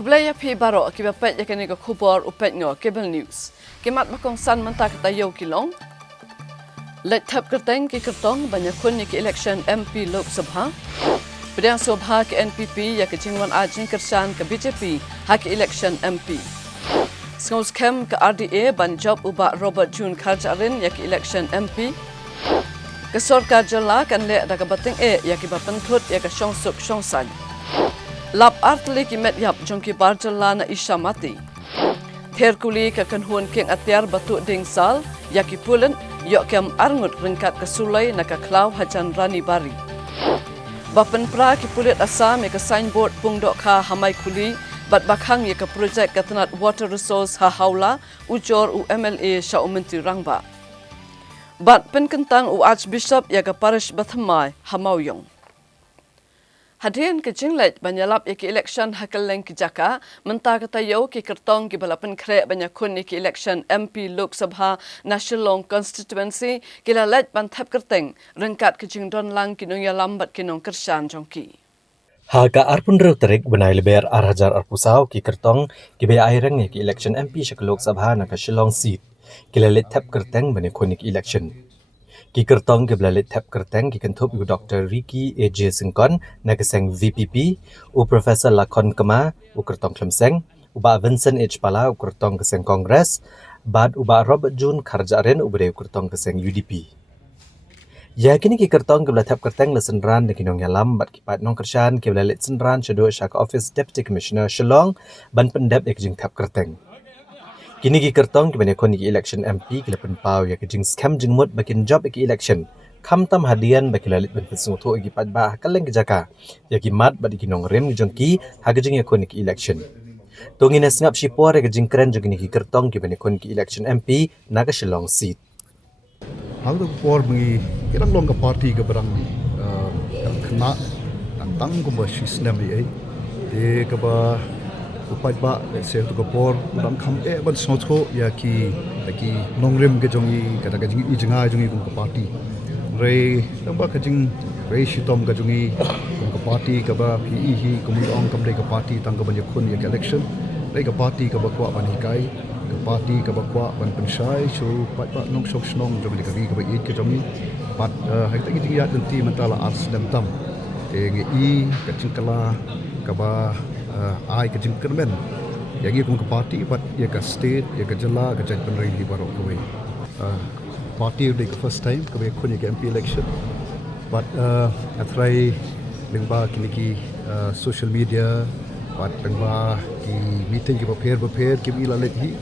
Kublaya pi baro ki bapet ya kene ko khubor upet ngo cable news. Kemat makong san manta kata yo kilong. Let thap kerteng ki kertong banyak kun ki election MP Lok Sabha. Bidang Sabha ke NPP ya ke jingwan ajin kersan ke BJP hak election MP. Skos kem ke RDA ban job uba Robert June Karjarin ya ke election MP. Kesor Karjala kan le da ke bating ya ke bapentut ya ke syongsuk syongsan. Lap artli ki met yap jongki Barjala na isya mati. Herkuli ke kenhuan king atiar batu ding sal ya ki pulen yok kem arngut ringkat ke sulai na ke klau hajan rani bari. Bapen pra ki pulit asam ya ke signboard pungdok ka hamai kuli bat bakhang ya ke projek katanat water resource ha haula ujor u MLA Syau Menteri Rangba. Bat penkentang u Archbishop ya ke parish Bathamai Hamauyong. Hadirin ke jinglet banyalap ya ke election hakaleng ki jaka mentah kata yo ki kertong ki balapan krek banyak kun ki election MP Lok Sabha National Constituency ki lalet ban thap kerteng rengkat ke jingdon lang ki nong ya lambat ki nong kersan jongki. Haga arpun rew terik benai leber arhajar arpusau ki kertong ki be aireng ki election MP syak Lok Sabha na ka Shillong seat ki lalet thap kerteng banyak kun ki election. Ki kertong ke belalit tap kerteng ki kentup u Dr. Ricky AJ Singkon na keseng VPP u Professor Lakon Kema u kertong Klemseng u ba Vincent H Pala u kertong keseng Kongres bad u ba Robert June Karjarin u bere u kertong keseng UDP. Ya kini ki kertong ke belatap kerteng le senran de kinong yalam bat ki pat nong kersan ke belalit senran syado Syaka Office Deputy Commissioner Shillong ban pendep ek jing tap kerteng. Kini ki kertong ki banyak ki election MP ki lepen pau ya ki jing scam jing mut bakin job ki election kam tam hadian baki lalit ben pesu to ki pat ba kaleng ki jaka ya ki mat bad ki nong rem jong ki ha ki jing ki election tongin ngap sipor ya ki jing kren jong ki kertong ki banyak ki election MP na ka Shillong seat hal tu por mengi kirang long ka party ka barang kena tang ko ba system ai de ka ba upai ba se tu ko por dam kham ban snotho ya ki nongrim ke jongi kata ka jingi ijanga jongi ko party re ba ka jing re shitom ka jongi ko party ka ba pi hi ko mi ong kam re ka party tang ka ban yakun ya election re ka party ka ba kwa ban hikai ka party ka ba kwa ban pensai so pai ba nong sok snong jongi ka ba it ke jongi pat hai ta ki ya ti mentala ars dam tam nge i ka cingkala ka ba ai ke jing kermen yang ia ke party but ia ke state ia ke jela ke jadi penerima di baru kowe party the first time kowe kun ke MP election but atrai lengba kini social media but lengba ki meeting ki prepare ki bila let hi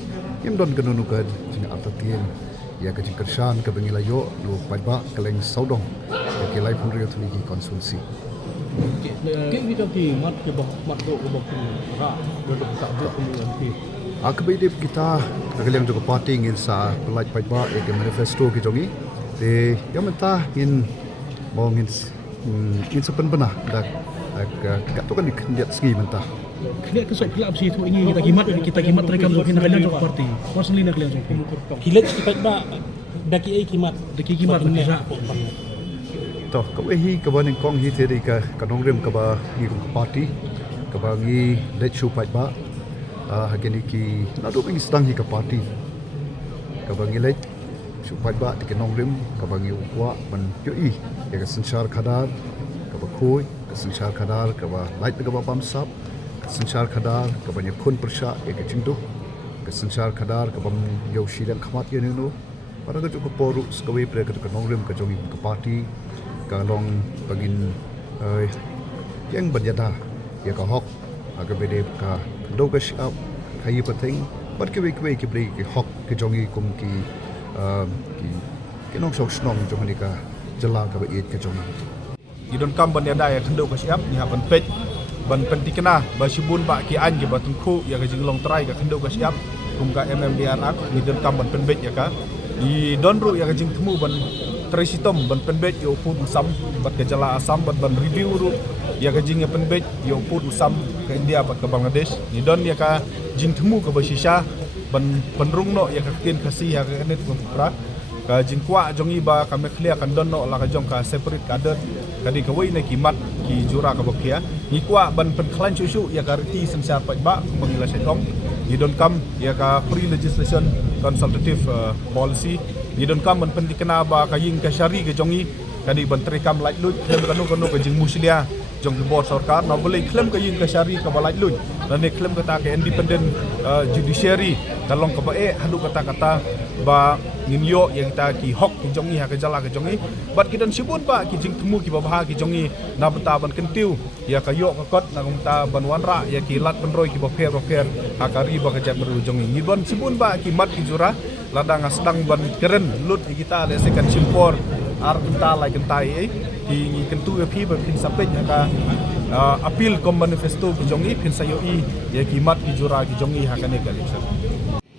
kim don kanunu ka jing atatien ia ke jing kersan ke bengila yo lu padba keleng saudong ke live pun rio ki konsulsi Kek kita ti mat ke mat do ke baku ra do tak do ke akbidip kita nagalem jo party ngin sa pelaj pajba ke manifesto ki jongi de yamenta in mongin in sepen bena dak ka to kan dikendiat ski menta kena ke sok kelab si tu ini kita kimat rekam zo kena kalian jo party personally nak kalian zo kilat pajba daki ai kimat ni ra toh ko hi ka ban kong hi the ka kanong rem ka ba ngi ko party ka ba ngi let show pai ba hageni ki na do ngi stang hi ka party ka ba ngi let show pai ba ti kanong rem ka ba ngi ukwa ban yo i ya ka sanchar khadar ka ba khoi ka sanchar khadar ka ba light ka ba pam sap ka sanchar khadar ka ba khun persha ya ka chingdu ka sanchar khadar ka ba yo shiran khamat ye no para ka ko poru skawe pre ka kanong rem ka jongi ka party kalong pagin yang berjada ya ka hok aga bede ka do ka shap khai pating bat ke ke bri ke hok ke jongi kum ki nong sok snong jongi ka jala ka be ke jongi idon kam ban yada ya do ka shap ni ha ban pet ban pentikna ba sibun ba ki an ge batun khu ya ka jinglong trai ka do ka shap kum ka MMDR ak ni don kam ban penbet ya ka di don ru ya ka jing temu ban Tresitom ban penbet yo pun usam bat ke jala asam bat ban review ru ya ka jing penbet yo pun usam ke India bat ke Bangladesh ni don ya ka jing temu ke basisha ban penrung no ya ka kin kasi ya ka net pra ka jingkwa jongi ba ka me clear kan donno la ka jong ka separate kader kadi ka wei na ki mat ki jura ka bokia ni kwa ban pen klan chu ya ka reti sensar pa ba mangila setong ni don kam ya ka pre legislation consultative policy ni don kam ban pen dikena ba ka ying ka syari ka jongi kadi ban terekam lait lut klem kanu ka jing muslia jong di board sarkar na boleh klaim ke ying ke syari ke balai lun dan ne klaim kata ke independent judiciary kalong ke bae hadu kata ba nginyo yang kita ki hok ki jongi ha ke jala ke jongi bat kidan sibun ba ki jing temu ki babah ki jongi na benta ban kentiu ya ka yo ka kot na kumta ban wanra ya ki lat benroi ki bopher ha kari ba ke jam beru jongi ngibon sibun ba ki mat ki jura ladang sedang ban keren lut kita le sekan simpor ar kita lai kentai di kentu pi ba pin sampai ka appeal kom manifesto ki jongi pin sayo ya ki mat ki jura ki jongi ha kane ka election.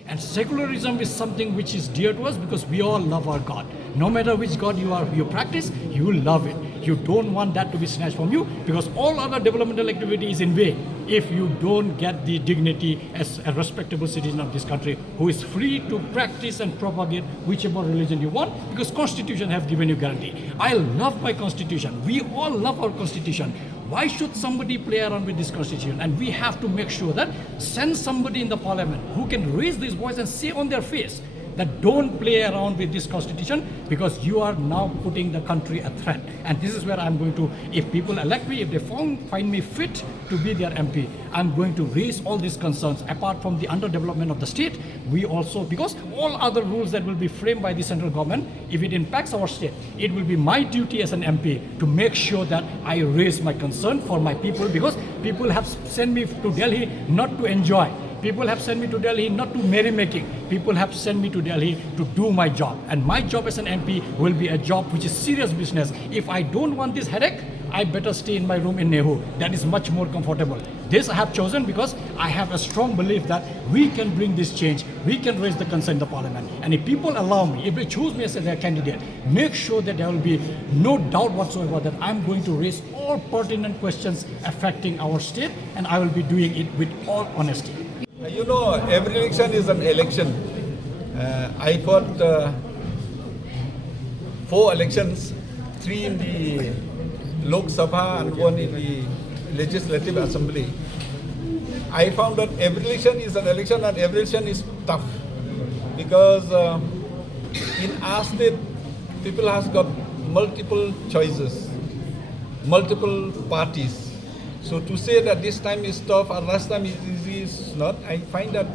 And secularism is something which is dear to us because we all love our God. No matter which God you practice, you will love it. You don't want that to be snatched from you because all other developmental activity is in vain if you don't get the dignity as a respectable citizen of this country who is free to practice and propagate whichever religion you want because Constitution have given you guarantee. I love my Constitution. We all love our Constitution. Why should somebody play around with this Constitution? And we have to make sure that send somebody in the parliament who can raise this voice and say on their face that don't play around with this Constitution because you are now putting the country at threat. And this is where I'm going to, if people elect me, if they find me fit to be their MP, I'm going to raise all these concerns. Apart from the underdevelopment of the state, we also, because all other rules that will be framed by the central government, if it impacts our state, it will be my duty as an MP to make sure that I raise my concern for my people because people have sent me to Delhi not to enjoy. People have sent me to Delhi not to merrymaking. People have sent me to Delhi to do my job. And my job as an MP will be a job which is serious business. If I don't want this headache, I better stay in my room in Nehu. That is much more comfortable. This I have chosen because I have a strong belief that we can bring this change. We can raise the concern in the parliament. And if people allow me, if they choose me as their candidate, make sure that there will be no doubt whatsoever that I'm going to raise all pertinent questions affecting our state and I will be doing it with all honesty. You know, every election is an election. I fought 4 elections, 3 in the Lok Sabha and 1 in the Legislative Assembly. I found that every election is an election and every election is tough because in our state, people has got multiple choices, multiple parties. So to say that this time is tough or last time is easy is not. I find that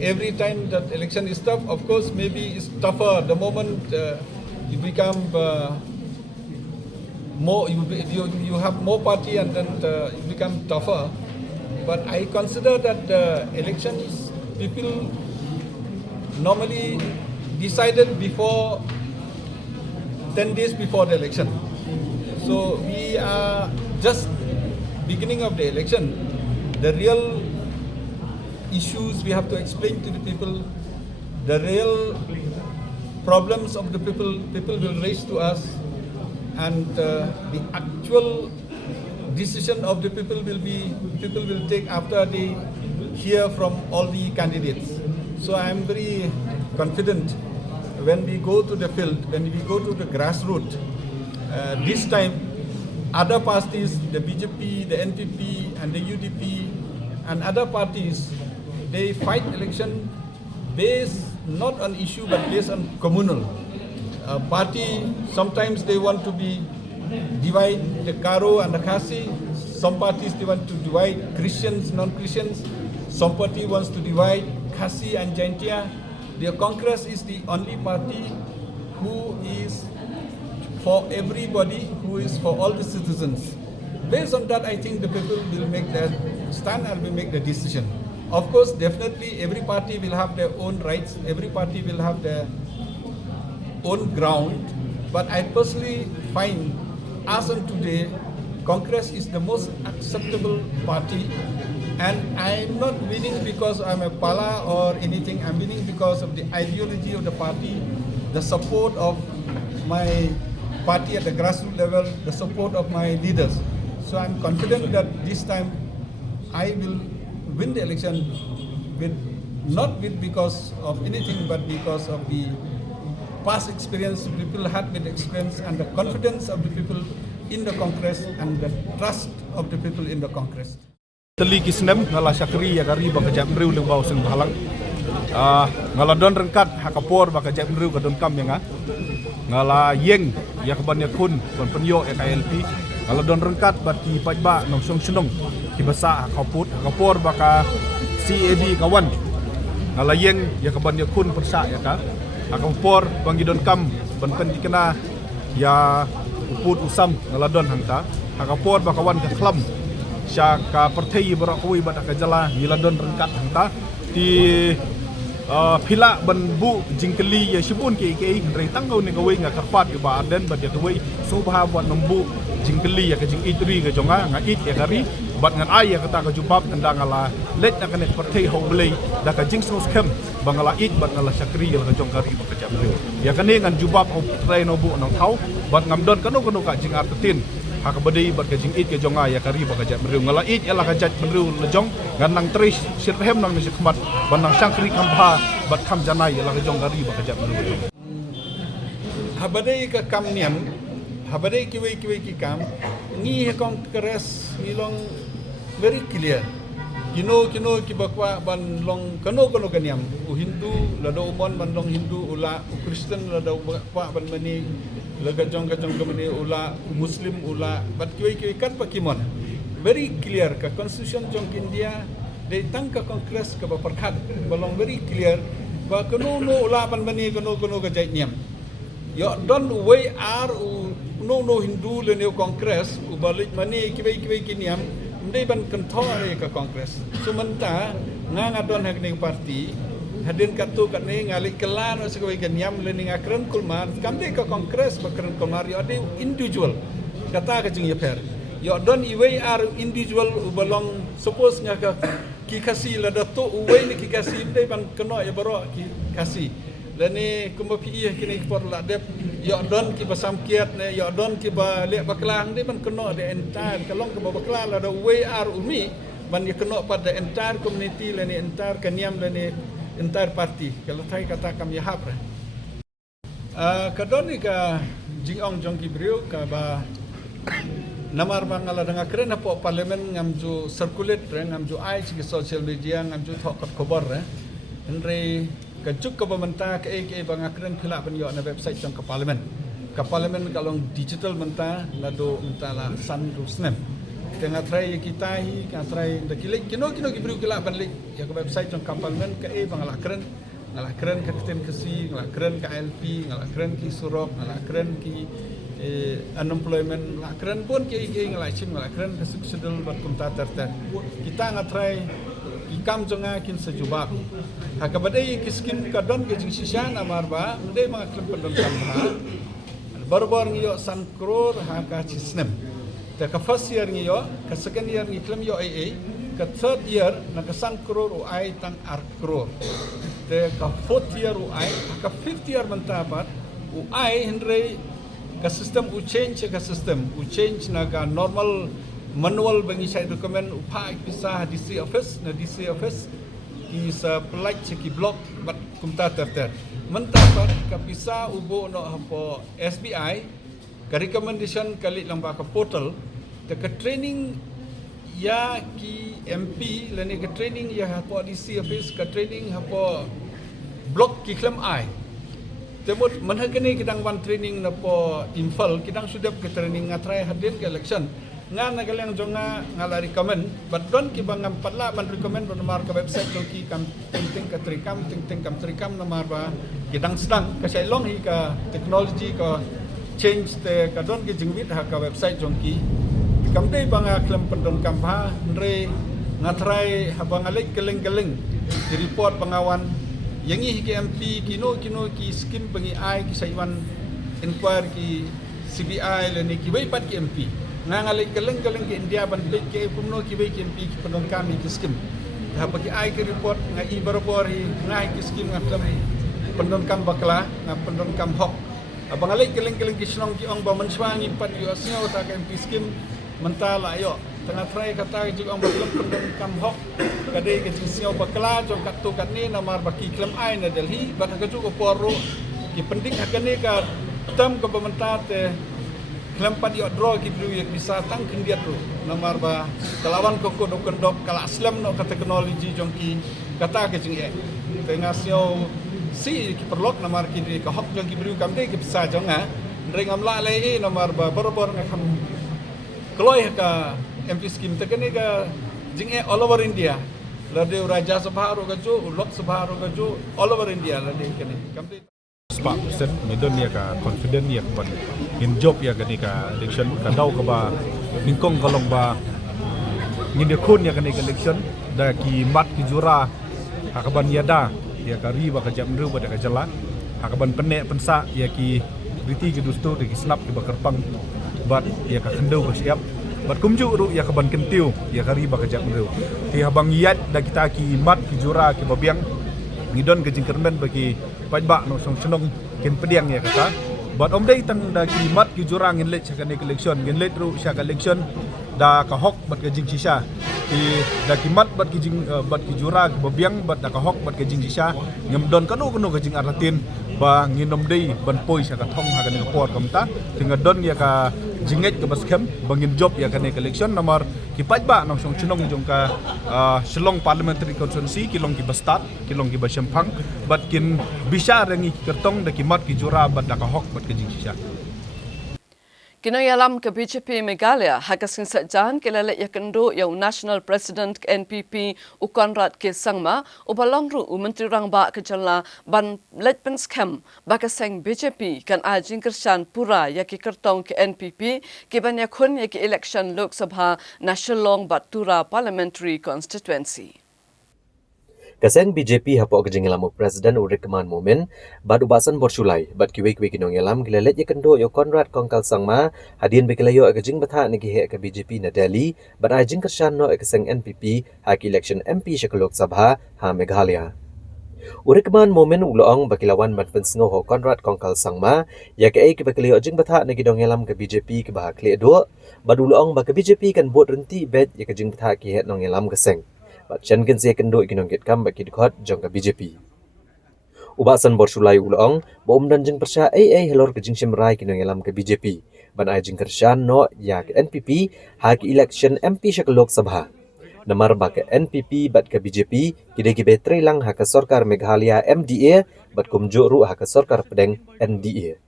every time that election is tough, of course, maybe it's tougher the moment you become more. You have more party and then you become tougher. But I consider that elections people normally decided before 10 days before the election. So we are just beginning of the election, the real issues we have to explain to the people, the real problems of the people will raise to us, and the actual decision of the people will take after they hear from all the candidates. So I am very confident when we go to the field, when we go to the grassroots, this time other parties, the BJP, the NPP and the UDP and other parties, they fight election based not on issue but based on communal. Party, sometimes they want to divide the Karo and the Khasi. Some parties they want to divide Christians, non-Christians. Some party wants to divide Khasi and Jaintia. The Congress is the only party who is for everybody, who is for all the citizens. Based on that, I think the people will make their stand and will make the decision. Of course, definitely every party will have their own rights, every party will have their own ground, but I personally find, as of today, Congress is the most acceptable party, and I'm not winning because I'm a pala or anything, I'm winning because of the ideology of the party, the support of my party at the grassroots level, the support of my leaders. So I'm confident that this time I will win the election not because of anything but because of the past experience people had with experience and the confidence of the people in the Congress and the trust of the people in the Congress. Teli kisnem ngala syakri ya kari baka jap mriu leng bau seng halang. Ngala don rengkat hakapor baka jap mriu ka don kam yang ngala yeng ya kaban ya kun ban penyo ya KLP. Ngala don rengkat bat ki pajba nong song sunong ki basa hakapor baka CAD kawan. Ngala yeng ya kaban ya kun persa ya ka. Hakapor bang don kam ban pen dikena ya uput usam ngala don hangta. Hakapor baka wan ka klam syaka pertai berakui pada kejala miladon rengkat hangta di pila ban bu jingkeli ya sibun ke rei tangau ni gawe nga karpat ke ba aden ba dia gawe subha buat nembu jingkeli ya ke jing itri ke jonga nga it ya kari bat ngan ai ya kata ka jubab tendang ala let na kanet pertai ho belei da ka jing sos kem bangala it bat ngala syakri ya ka jong kari ba kejap ya kane ngan jubab ho trai no bu nang thau bat ngamdon kanu ka jing artetin hakabadi bat ka jing it ke jonga ya kari ba kajat meriu ngala it yalah kajat meriu lejong ganang tris sirhem nang nisi kemat banang syangkri kambha bat kam janai yalah ka jong kari ba kajat meriu Habadai ka kam niam habadai kiwe ki kam ngi hekong keres ngilong very clear kino ki bakwa ban long kano kaniam u Hindu lado umon ban long Hindu ula u Kristen lado bakwa ban mani lagajong kemani ula Muslim ula bat kiwe kan pakimon very clear ka constitution jong India de tangka kongres ka baperkat balong very clear ba kano no ula ban mani kano ka jai niam yo don way ar u no Hindu le neo kongres u balik mani kiwe kiniam mendai ban kentore ka kongres sumenta nga don hak ning parti hadin katu kat ni ngalik kelan sekowe ganyam lening akren kulmar kamde ka kongres bakren kulmar yo ade individual kata ka jing yeper yo don iwe are individual belong suppose nga ka ki kasi la dato uwe ni ki kasi mendai ban keno ya baro ki kasi lani kumba pi kini por la dep yo don ki basam kiat ne yo don ki ba le baklang de ban keno de entire kalong ke bakla la da uwe are umi ban ye keno pada entire community lani entire kaniam lani entire party kalau thai kata kam yahap re kadoni ka jingong jong ki brio ka ba namar bangala danga kren po parlimen ngam ju circulate re ngam ju ai ci social media ngam ju thok khabar re andre ka juk ka bamenta ka banga kren phila ban yo na website jong ka parlimen kalong digital menta lado mentala san rusnem tengah try kita hi ka try dakilek kino ki brio kila ban lik ya ka website jong ka parlimen ka bangala kren ngala keren ka keten kasi ngala keren ka LP ngala keren ki surok ngala keren ki unemployment ngala keren pun ki ngala chim ngala keren ka subsidal bat kumta terten kita ngatrai ki kam jonga kin sejubak ha ka badai ki skim ka don ke jing sisyan amarba mende mga klem pendon kamha barbor ngiyo san crore ha ka chisnem ta ka first year ngiyo ka second year ngi klem yo AA ka third year na ka san crore o ai tang ar crore te ka fourth year u ai ka fifth year mentapat u ai henry ka system u change na ka normal manual bangi sai document u pa pisah DC office ki sa pelaj ki block bat kumta terter mentapat ka pisah ubo no hapo SBI ka recommendation kali lamba ka portal te ka training ya ki MP lani ke training ya hapo DC office ka training hapo blok ki klem ai temut manhagani kidang wan training na po infal kidang sudah ke training ngatrai hadin ke election nga nagalang jonga ngala recommend but don ki bangam padla ban recommend don mar ka website do ki kam ting kam trikam na mar ba kidang sedang ka sai long hi ka technology ka change te ka don ki jingwit ha ka website jong ki kam dei banga klem pendon kampha ndre ngatrai habang alek keleng di report pengawan yangi ki MP kino ki skim bangi ai ki saiwan inquire ki CBI leni ki wei pat ki MP ngalek keleng ki India ban plek ki kumno ki wei ki MP ki pendon kami ki skim ha bagi ai ki report ngai barobor hi ngai ki skim ngatlem pendon kam bakla ngap pendon kam hok abang alek keleng ki snong ki ong ba menswangi pat yo asnyo ta ka MP skim mentala yo tengah try kata juga ang baklem pendon kam hok kadai ke sio bakla jong katu kat ni namar baki klem ai na Delhi bat ka juga poro ki penting akan ni ka tem ke pemerintah te kelempat yo draw ki bru yak bisa tang kendiat ru namar ba kelawan koko dokondok kala aslam no ka teknologi jongki kata ke jing pengasio si ki perlok namar ki ka hok jongki bru kam de ki bisa jonga ring amla lai namar ba bor ngam keloi ka MP scheme te kene ka jing all over India lade Raja Sabha ro gajo Lok Sabha ro gajo all over India lade kene kam de 10% midon ya ka confident ya ban in job ya gani ka election ka daw ka ba ningkong kalong ba ngin de kun ya gani ka election da ki mat ki jura hakaban yada ya ka ri ba ka jam ru ba da ka jala hakaban penek pensa ya ki riti ki dustu de ki snap ki ba kerpang bat ya ka kendau ka siap bat kumju ru ya ka ban kentiu ya ka ri ba ka jam ru ti habang yat da kita ki mat ki jura ki ba biang ngidon ke jingkermen bagi pajbak no song senong ken pediang ya kata but om dai tang da kimat ki jurang in let chakan election gen let ru sha election da ka hok bat ke jing sisa ti da kimat bat ki jing bat ki jura bobiang bat da ka hok bat ke jing sisa ngem don kanu ke jing aratin ba nginom dai ban poi sha ka thong ha kan por kamta tinga don ya ka jinget ke baskem bangin job ya kan election nomor ki pajba nong song chenong jong ka Shillong parliamentary constituency kilong ki bastat kilong ki basempang bat kin bisa rengi kertong da kimat ki jura bat da ka hok bat ke jing sisa Kinoyalam ke BJP Meghalaya hakasin sajan kelele yakendo yang National President ke NPP Ukonrat ke Sangma ubalongru Menteri Rangba ke jala ban letpen scam bakaseng BJP kan ajing kersan pura yaki kertong ke NPP ke banyakun yaki election Lok Sabha National Batura Parliamentary Constituency. Kaseng BJP hapok kejengelamu Presiden Urikman Momen badu basan borsulai bad kiwe-kiwe kinong yalam gilalet ya kendo yo Konrad Kongkal Sangma hadien bekelayo kejeng batha negi he ke BJP na Delhi bad ajing kersan no kaseng NPP hak election MP Shakalok Sabha ha Meghalaya. Urikman Momen uloong bakilawan bad pensengo ho Konrad Kongkal Sangma ya ke ai ke bekelayo jeng batha negi dong yalam ke BJP ke bah kle do bad uloong ba ke BJP kan bot renti bet ya kejeng batha ki he nong yalam kaseng. Bacan kan saya kenduk kinong kitkam bagi dikot jong ke BJP. Ubasan borsulai ulong, bom dan jeng persya helor ke jeng semrai kinong elam ke BJP. Ban ai jeng kersan no ya ke NPP hak election MP Shakalok Sabha. Namar ba ke NPP bat ke BJP kide-kide trelang hak ke Sorkar Meghalaya MDA bat kumjuk ru hak ke Sorkar Pedeng NDA.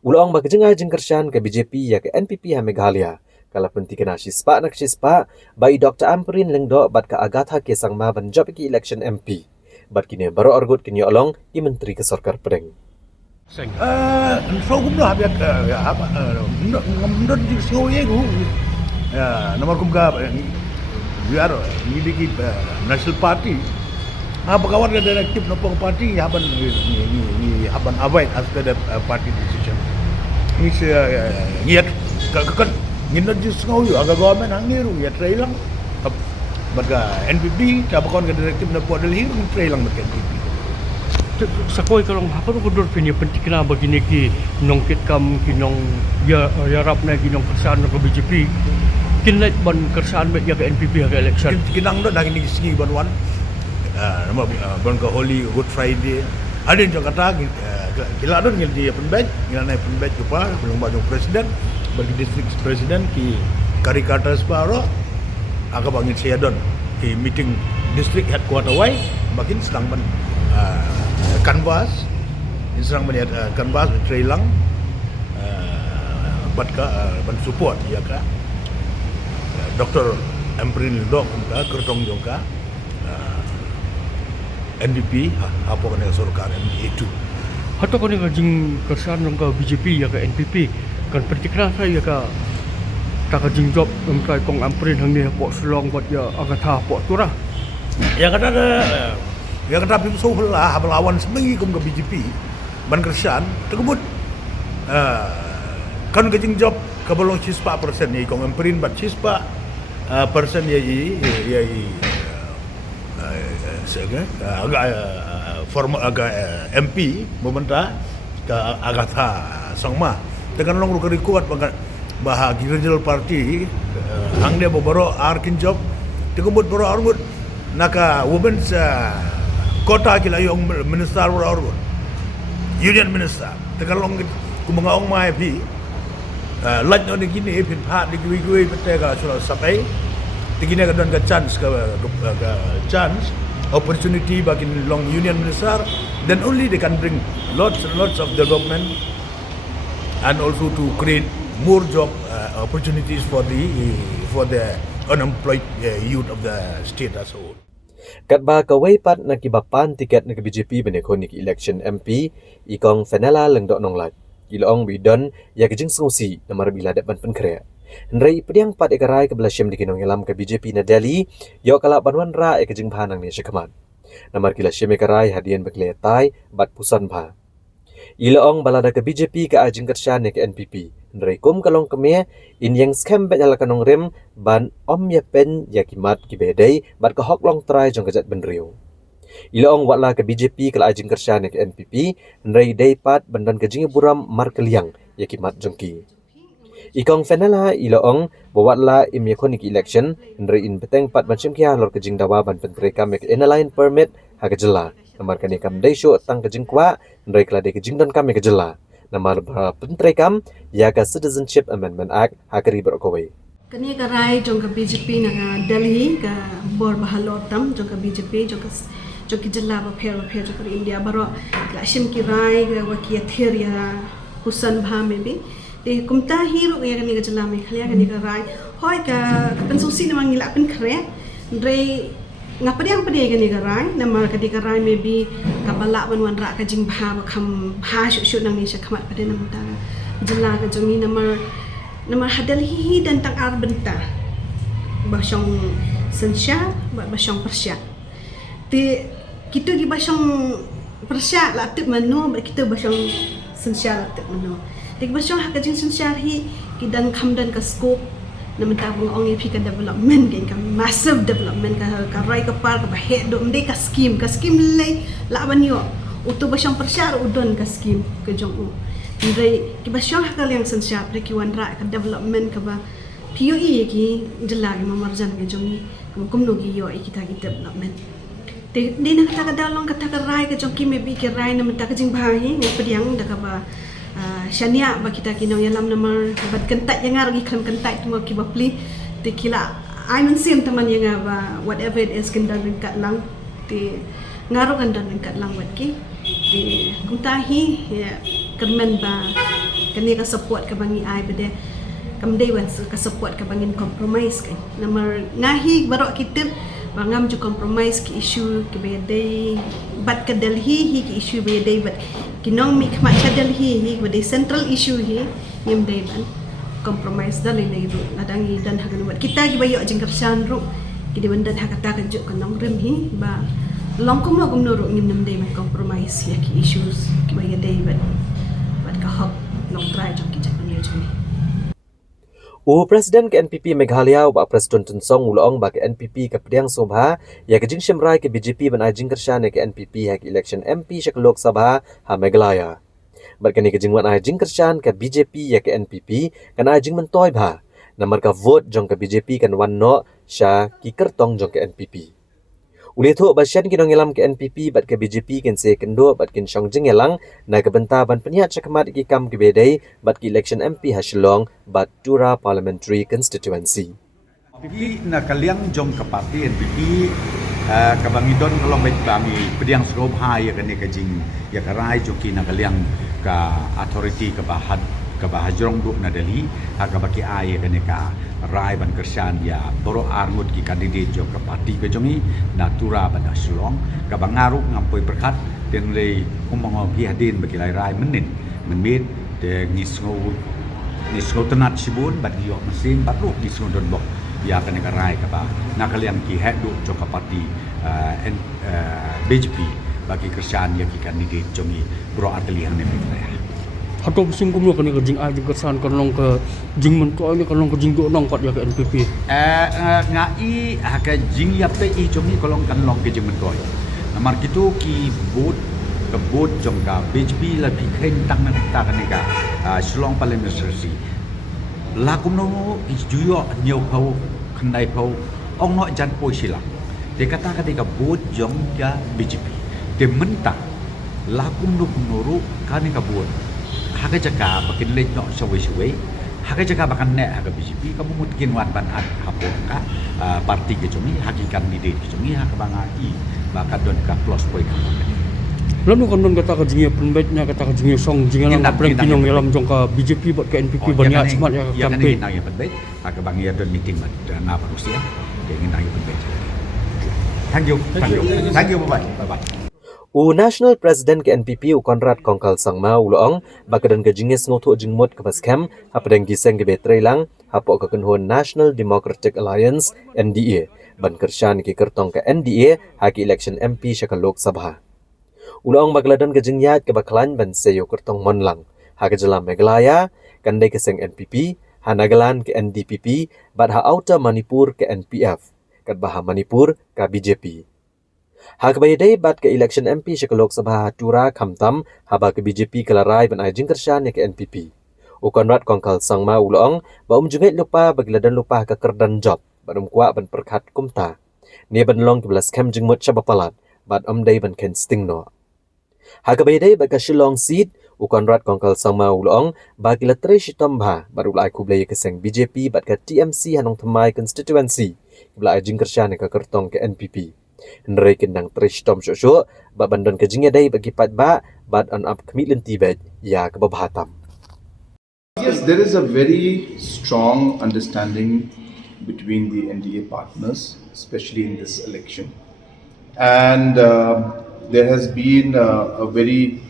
Ulong ba ke jeng ai jeng kersan ke BJP ya ke NPP ha Meghalaya. Kalau penting kena sispa nak sispa, bai Dr. Amperin lengdo bat ka Agatha ke Sangma ban job ki election MP. Bat kini baru orgut kini olong di Menteri ke Sorkar Pedeng. So kumlah biak apa menurut sio ye gu nomor kumga biar ni dikit National Party apa kawan ke direktif nopong party haban ni haban avoid as the party decision ni niat kan nginat jus ngau aga government angiru ya trailang baga NPP ta bakon ke direktif na po Delhi ni trailang baga NPP Sakoi kalong apa tu kudur punya penting kena begini ki nongkit kam ki nong ya rap na ki nong kersan ke BJP kinlet ban kersan bet ya ke NPP ke election kinang do dah ini segi banwan nama ban ke Holy Good Friday ada yang kata gila do ngil dia penbet ngila naik penbet juga belum baju presiden bagi district presiden ki karikatas baro aga bangin seadon ki meeting district headquarter wai makin sedang ban canvas serang melihat canvas trailang bat ka ban support ya ka Dr. Amperin Dok ka kertong jongka NDP apa kena Sorkar MDA itu atau kau ni jing kersan ke BJP ya ke NPP kan penting kena saya ka tak jing job engkai kong Amperin hang ni pok selong buat ya Agatha pok turah ya kata ya kata pim so lah lawan sebengi kum ke BJP ban kersan tersebut kan kejing job ke belong cispa persen ni kong Amperin bat cispa persen ya agak formal agak MP meminta ke Agatha Sangma dengan long rukari kuat bahagi regional party hang dia baru arkin job tersebut baru argut naka women's kota kila yung minister baru argut union minister แต่ก็ลงกูมองมาพี่ลัดนนี่กินเอพินพาดิกุยกุยเป็นแต่ก็สุดสับไอ้ดิกินก็โดนก็ chance ก็ chance opportunity bagi long union minister then only they can bring lots and lots of development and also to create more job opportunities for the unemployed youth of the state as a whole. Kat ba kawai pat nakibapan tiket nag BJP benekonik election MP ikong Fenela lengdok nonglat. Ilong bidon ya kejing sungsi namar bila dapat penkrea. Nrai pediang pat ekarai ke belasem dikinong yalam ke BJP na Delhi yo kala banwan ra kejing phanang ni syakaman. Namar kila syem ekarai hadian bekletai bat pusan pha. Ilong balada ke BJP ke ajing kersyan ke NPP. Nrai kum kalong kemia in yang scam bet nyala kanong rem ban om ya pen ya kimat ki bedai bat ke hok long try jong kejat benriu. Ilong watla ke BJP ke ajing kersyan ke NPP nrai dai pat bandan kejing buram mar keliang ya kimat jongki. Ikong Fenela ilong bawatla imyakonik election nrai in peteng pat macam kia lor kejing dawa ban pentreka mek inaline permit ha kejela. Namar kani kam dai show tang kejing kwa nrai klade kejing don kam kejela. Namar pentrekam yaga Citizenship Amendment Act hakari berkawai. Kani karai jong ka BJP na Delhi ka bor bahalotam jong ka BJP jong ki jilla ba pher jong ka India baro la shim ki rai ga wakia thir ya husan bha me bi te kumta hiru ya kani ka jilla me khlia kani ka rai hoi ka pensusi na mangila pen khre ndrei ngapadiang padi kani ka rai namar kani ka rai me bi ka bala ban ra ka jing bha ba kham bha shu nang ni sha khamat pade nam ta jilla ka jongi namar hadal hi dan tang arbenta basyong sensya basyong persya ti kita gi basyong persya la tip mano kita basyong sensya la tip mano ti basyong hak jing sensya hi ki dan kham dan ka scope namenta bung ong pi ka development gen ka massive development ka rai ka par ka he do mde ka scheme le la banyo utu basyong persya udon ka scheme ka jong Ndai kiba syang hakal yang sensiap reki wanra ka development ka ba POE ki jela ki mamarjan ke jongi kum no ki yo kita ki development te dina kata ka dalong kata ka rai ka jong ki me bi ki rai na mata ka jing bhahi ne pediang da ka ba shania ba kita ki no yalam namar bat kentat yang ngar gi kan kentat mo ki ba pli te kila I mun sim taman yang ba whatever it is kendan kat lang te ngaro kendan kat lang wat ki di kuntahi ya kemen ba kani ka support ka bangi ai bede kamdei wan ka support ka bangin compromise kan namar ngahi barok kitip bangam ju compromise ki issue ki bede bat ka Delhi hi ki issue bede bat kinong mi khma cha Delhi hi bede central issue hi yem dei ban compromise dal le ru adangi dan hagan wat kita ki bayo jing kersan ru ki de bandan hakata ka ju kanong rem hi ba long kum no ru ngim nam dei ban compromise ya ki issues ki bayo dei bat hak long try jong ki jat ni jong O Presiden ke NPP Meghalaya wa Presiden Tun Song ulong ba ke NPP ke pediang sobha ya ke jing shimrai ke BJP ban ajing kersyan ke NPP hak election MP shak Lok Sabha ha Meghalaya. Barkani ke jing wan ajing kersyan ke BJP ya ke NPP kan ajing mentoi bha. Namar ka vote jong ke BJP kan wan no sha ki kertong jong ke NPP. Uli tu basyan kinong ilam ke NPP bat ke BJP ken se kendo bat kin shong jing elang na ke benta ban peniat chakmat ki kam ke bedai bat ki election MP Hashlong bat Tura Parliamentary Constituency. NPP na kaliang jong ke parti NPP ka bangidon kalong bet bami pediang srob ha ya kan ka jing ya karai joki na kaliang ka authority ka bahad ka bahajrong bu na Delhi ha ka baki ai kan ka rai ban kersan ya boro armut ki kandidat jo ke parti ke jongi natura ban Hashlong ka bangaru ngampoi berkat ten le umang ki hadin bagi rai menin menmit de nisgo tenat sibun bat yo mesin bat lu nisgo don bok ya kan ka rai ka ba na kalian ki hedu jo ke parti BJP bagi kersan ya ki kandidat jongi boro artelian ne ya atau pusing kumlo kan ke jing ajing kersan kan long ke jing mentoi ni kan long ke jing do nong kat ya ke NPP ngai ka jing ya pe i jomi kolong kan long ke jing mentoi namar kitu ki boot ke boot jong ka BJP la bi khen tang na ta kan ka Shillong parliamentary la kum no i juyo nhiều phau khandai phau ong no jan poi sila de kata ka boot jong ka BJP de mentang lakum nuk nuru kani kabut haga jaka bakin lej no shawai haga jaka bakan ne haga BJP kamu mungkin wan ban hapon ka parti ke jongi hakikan candidate ke jongi haga bangai baka don ka plus point kamu lalu konon kata ka jingia penbaitnya kata ka jingia song jingia lang prem pinong dalam jongka BJP buat ke NPP banyak semat ya campaign yang penbaik haga bangai don meeting na Rusia ingin nang penbaik thank you bye. U National President ke NPP u Konrad Kongkal Sangma uloong bakadan ke jingis ngotu jingmut ke baskem hapadang giseng ke betrelang hapo ke kenhon National Democratic Alliance NDA ban kershan ke kertong ke NDA haki election MP syakal Lok Sabha. Uloong bakaladan ke jingyat ke bakalan ban seyo kertong monlang haka jelam Meghalaya kandai ke seng NPP hanagalan ke NDPP bat ha Outer Manipur ke NPF kat baha Manipur ke BJP. Hak bayadai bat ke election MP syakal Lok Sabha Tura Kamtam haba ke BJP kelarai ban ajing kershan ke NPP. U Konrad Kongkal Sangma uloong ba jungit lupa bagiladan lupa ke kerdan job ban kuat ban perkat kumta. Ni ban long ke belas kem jingmut syabapalat bat dai ban ken sting no. Hak bayadai bat ke Shillong seat u Konrad Kongkal Sangma uloong ba gilatri shitomba baru lai kublai ke seng BJP bat ke TMC Hanong Thamai constituency kebla ajing kershan ke kertong ke NPP. Nrai kendang trish tom shosho ba bandon ke jingya dai bagi pat ba bat on up commitment tibet ya ke babahatam. Yes, there is a very strong understanding between the NDA partners, especially in this election, and there has been a very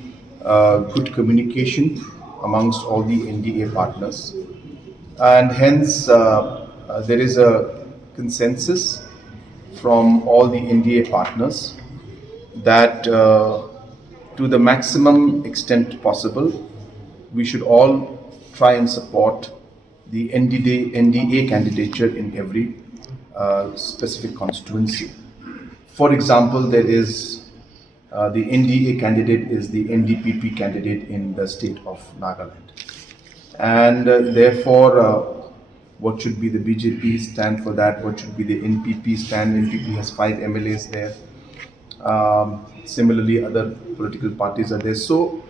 good communication amongst all the NDA partners, and hence there is a consensus from all the NDA partners that to the maximum extent possible, we should all try and support the NDA candidature in every specific constituency. For example, there is the NDA candidate is the NDPP candidate in the state of Nagaland, and therefore what should be the BJP stand for that, what should be the NPP stand. NPP has 5 MLAs there. Similarly, other political parties are there. So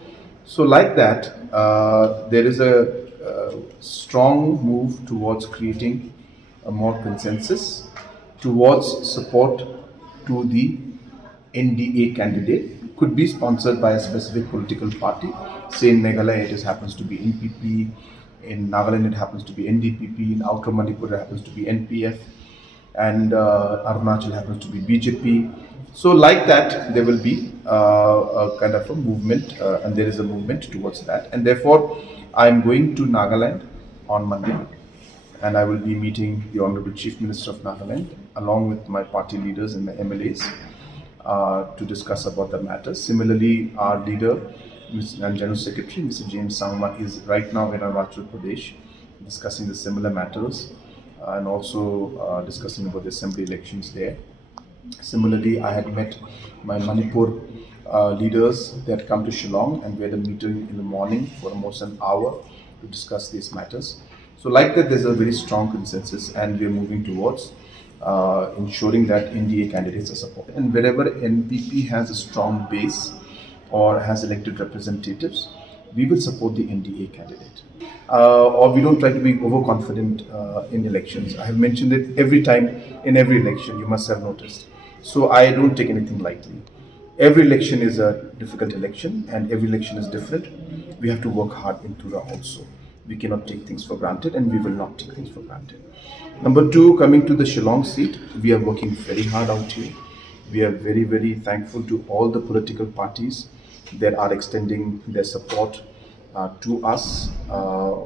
like that, there is a strong move towards creating a more consensus towards support to the NDA candidate. Could be sponsored by a specific political party. Say in Meghalaya it happens to be NPP, in Nagaland it happens to be NDPP, in Outer Manipur it happens to be NPF, and Arunachal happens to be BJP. So like that, there will be a kind of a movement, and there is a movement towards that. And therefore, I am going to Nagaland on Monday, and I will be meeting the Honorable Chief Minister of Nagaland, along with my party leaders and the MLAs, to discuss about the matters. Similarly, our leader and General Secretary, Mr. James Sangma, is right now in Arunachal Pradesh discussing the similar matters and also discussing about the assembly elections there. Similarly, I had met my Manipur leaders. They had come to Shillong and we had a meeting in the morning for almost an hour to discuss these matters. So like that, there's a very strong consensus and we're moving towards ensuring that NDA candidates are supported. And wherever NPP has a strong base or has elected representatives, we will support the NDA candidate. Or we don't try to be overconfident in elections. I have mentioned it every time in every election, you must have noticed. So I don't take anything lightly. Every election is a difficult election and every election is different. We have to work hard in Tura also. We cannot take things for granted and we will not take things for granted. Number 2, coming to the Shillong seat, we are working very hard out here. We are very, very thankful to all the political parties that are extending their support to us,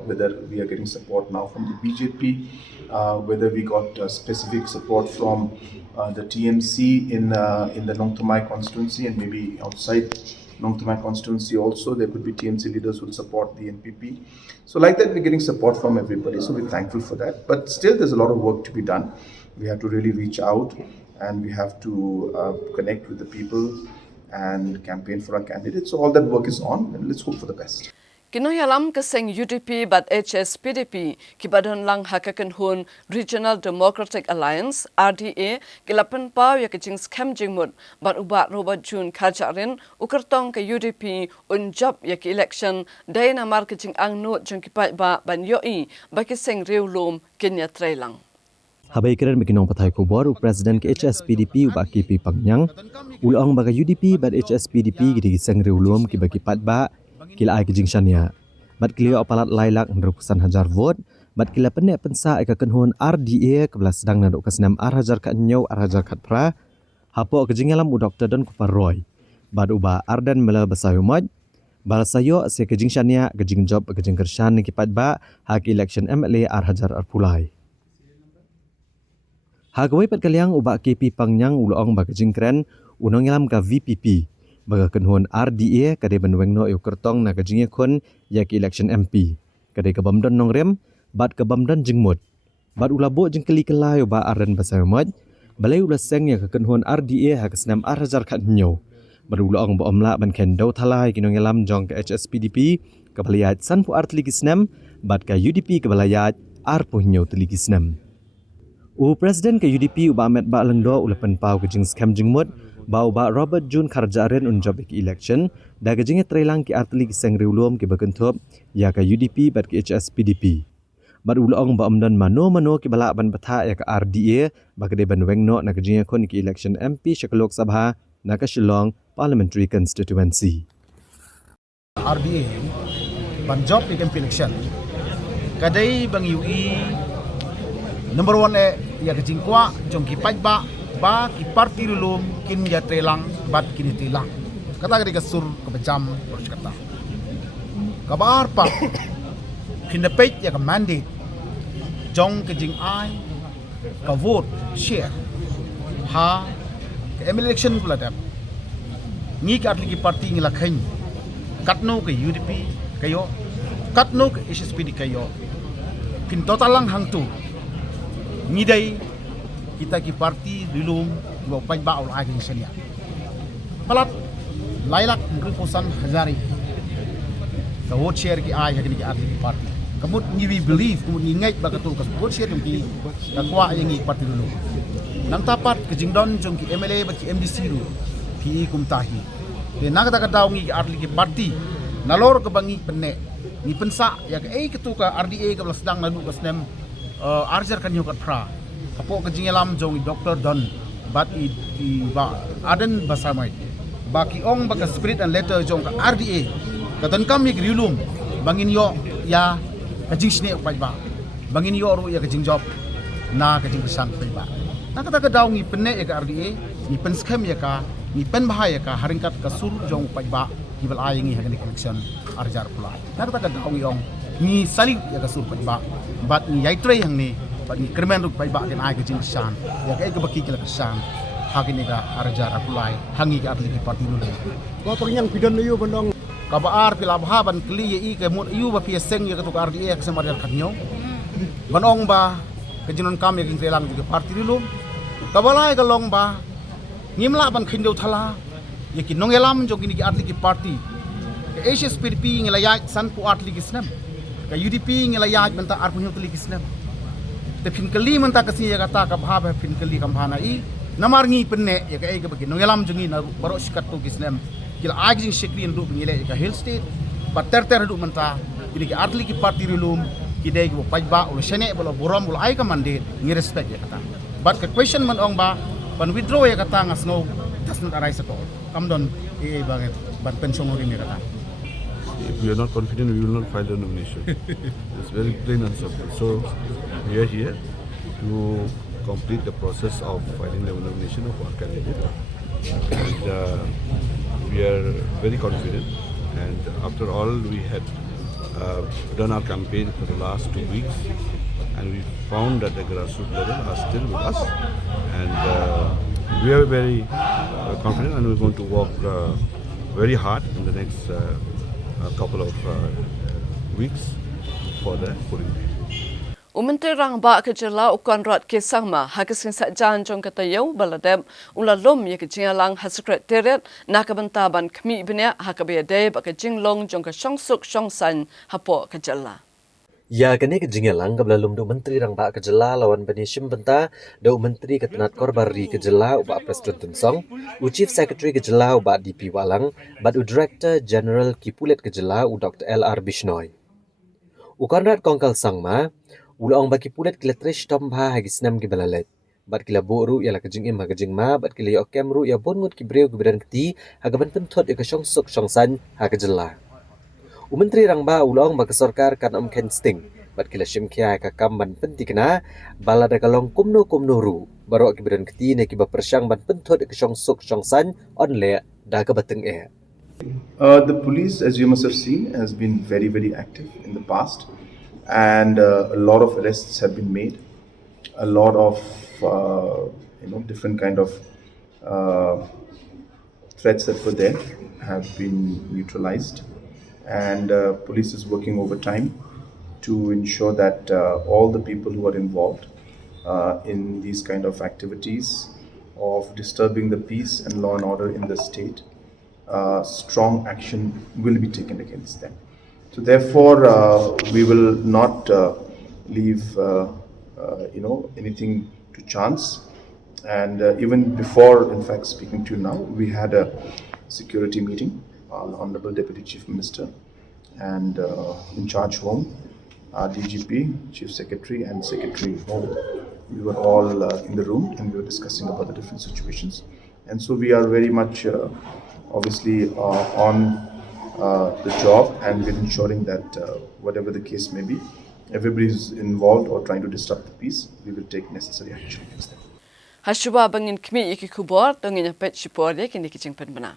whether we are getting support now from the BJP, whether we got specific support from the TMC in the Nong Thamai constituency and maybe outside Nong Thamai constituency also, there could be TMC leaders who will support the NPP. So like that, we're getting support from everybody, so we're thankful for that. But still, there's a lot of work to be done. We have to really reach out and we have to connect with the people and campaign for our candidates. So all that work is on and let's hope for the best. Kinoyalam kaseng UDP bat HSPDP kibadan lang hakakan hun Regional Democratic Alliance RDA kilapan pau ya kajing scam jingmut bat ubat Robert Jun kajarin ukertong ke UDP unjab ya ki election day namar kajing angnut jeng kipai ba ban yoi baki seng riulum kinya trailang. Habai keren bikinong patai kubor Presiden ke HSPDP ubak KP Pangyang ulong baga UDP bat HSPDP gidi seng riulum ki baki pat ba kila ai kijing shania bat kila apalat lailak ngerupusan hajar vote bat kila penek pensa eka kenhun RDA kebela sedang naduk kesenam hajar kat nyau hajar kat pra hapo kijing alam u Dr. Dan Kupar Roy bat uba ardan mela basayumat bal sayo se kijing shania kijing job kijing kershan kipat ba hak election MLA hajar arpulai hagawai pat kaliang uba KP Pangyang ulong ba kijing kren unong alam ka VPP baga kenhun RDA kade benwengno yu kertong na kajinge kon yak election MP kade kabamdan nongrem bat kabamdan jingmut bat ulabo jengkeli kelai ba aran basamat balai ula seng yak kenhun RDA hak senam hajar kat nyo bat ulong ba omla ban kendo thalai kinong elam jong ke HSPDP kabalayat sanpu artli kisnam bat ka UDP kabalayat arpu nyo tli kisnam u Presiden ke UDP uba Ahmed Ba Lengdo ulapan pau kajing scam jingmut bau ba Robert Jun karjaren unjob ki election da gajinge trailang ki artli ki seng riulum ki bagenthop ya ka UDP bat ki HSPDP bat ulong ba amdan mano ki bala ban batha ya ka RDA ba kede ban wengno na gajinge kon ki election MP Shakalok Sabha na ka Shillong Parliamentary Constituency RDA ban job ki election kadai bang UI number 1 ya gajing kwa jong ki pajba ba ki parti rulum kin ya trelang bat kini tilang kata kali kasur kebejam terus kata kabar pa kin the page ya ka mandate jong ke jing ai ka vote share ha ke election pula dap ni ka atli ki parti ngi lakhain katno ke UDP kayo katno ke HSPD kayo kin total lang hang tu ni dai kita ki parti dilum bawa pajba ul aging senia palat lailak ngerupusan hazari ka vote share ki ai hagini ki arti parti kamut ni we believe kamut ni ngai bagatul ka vote share ki takwa yang ki parti dilum nang tapat ke jingdon jong ki MLA ba ki MDC ru ki kumtahi de nang ta ka daw ngi ki arti ki parti nalor ke bangi penne ni pensa ya ke ketuka RDA ka sedang nadu ka snem arjar kan yokat pra apo kajingelam jong Dr. Dan bat i ba aden basamai baki ong baka spirit and letter jong ka RDA katan kami grilum bangin yo ya kajing sne upai ba bangin yo ru ya kajing job na kajing kesang upai ba nakata ka daw ngi penne ya ka RDA ni pen scam ya ka ni pen bahaya ka haringkat ka sur jong upai ba gibal ayingi hagani connection arjar pula nakata ka daw ngi ong ni sali ya ka sur upai ba bat ni yaitre yang ni bagi kermen ruk bai bakin ai kajing san ya kai ke baki kila kesan hakin ga arjar apulai hangi ga atli parti nu ko pengyang pidon yu bondong kabar pila bahaban kli ye ke mut yu ba pieseng ya ketuk RDA ke semar khatnyo banong ba kejinon kam ya king telang juga parti dulu kabalai ka long ba ngimla ban khindeu thala ye ki nongelam jogini ki atli parti ke HSPDP ngelayat sanpu atli kisnam ke UDP ngelayat benta arpunyo tli kisnam te finkali menta kasi ya kata ka bhaba finkali kampana I namar ngi penne ya ka ega bagi nongelam jungi na baro sikat tu kisnem kila aging shekri ndu ngile ka hill state pater ter du menta ini ki artli ki parti rilum ki dei go pajba ul sene bolo borom ul ai ka mande ngi respect ya kata but ka question man ong ba ban withdraw ya kata ngasno does not arise at all kam don banget ban pension ni kata. If we are not confident, we will not file the nomination. It's very plain and simple. So we are here to complete the process of filing the nomination of our candidate. And we are very confident. And after all, we had done our campaign for the last 2 weeks, and we found that the grassroots level are still with us. And we are very confident, and we're going to work very hard in the next a couple of weeks for the polling day. Umentri rang ba kejela ukan rat kesang ma hakisin sajan jong katayau baladem ulalom ye kejialang hasekretariat nakabentaban kmi benya hakabede ba kejinglong jong ka syongsuk syongsan hapo kejela. Ya kene kejingelang kablalum do menteri rang ba kejela lawan bani shimbenta do menteri ketenat korbari kejela uba presiden tunsong u chief secretary kejela uba DP Walang bad u director general kipulet kejela u Dr. LR Bishnoi. Ukan rat kongkal sangma ulang baki pulet kila trish tombha hagisnam ki balalet bat kila boru ya la kejing im hagejing ma bat kila yo kemru ya bonmut ki breu gibran keti hagaban pentot ya kesyong syongsan hagejela. Umentri rang ba ulang ba kesorkar kan ken sting bat kila shimkia ka kamban pentikna balada kalong kumno ru baro gibran keti ne ki ba persyang ban pentot ya kesyong syongsan onle da ka bateng e. The police, as you must have seen, has been very, very active in the past, and a lot of arrests have been made. A lot of different kind of threats that were there have been neutralized, and police is working overtime to ensure that all the people who are involved in these kind of activities of disturbing the peace and law and order in the state, strong action will be taken against them. So therefore, we will not leave anything to chance. And even before, in fact, speaking to you now, we had a security meeting. Honorable Deputy Chief Minister and in charge Home, DGP, Chief Secretary, and Secretary Home. We were all in the room and we were discussing about the different situations. And so we are very much obviously on the job and we're ensuring that whatever the case may be, everybody is involved or trying to disrupt the peace, we will take necessary action against them. Hashuba bangin kmi iki kubor dongin pet shipor ye kini kicing penbena.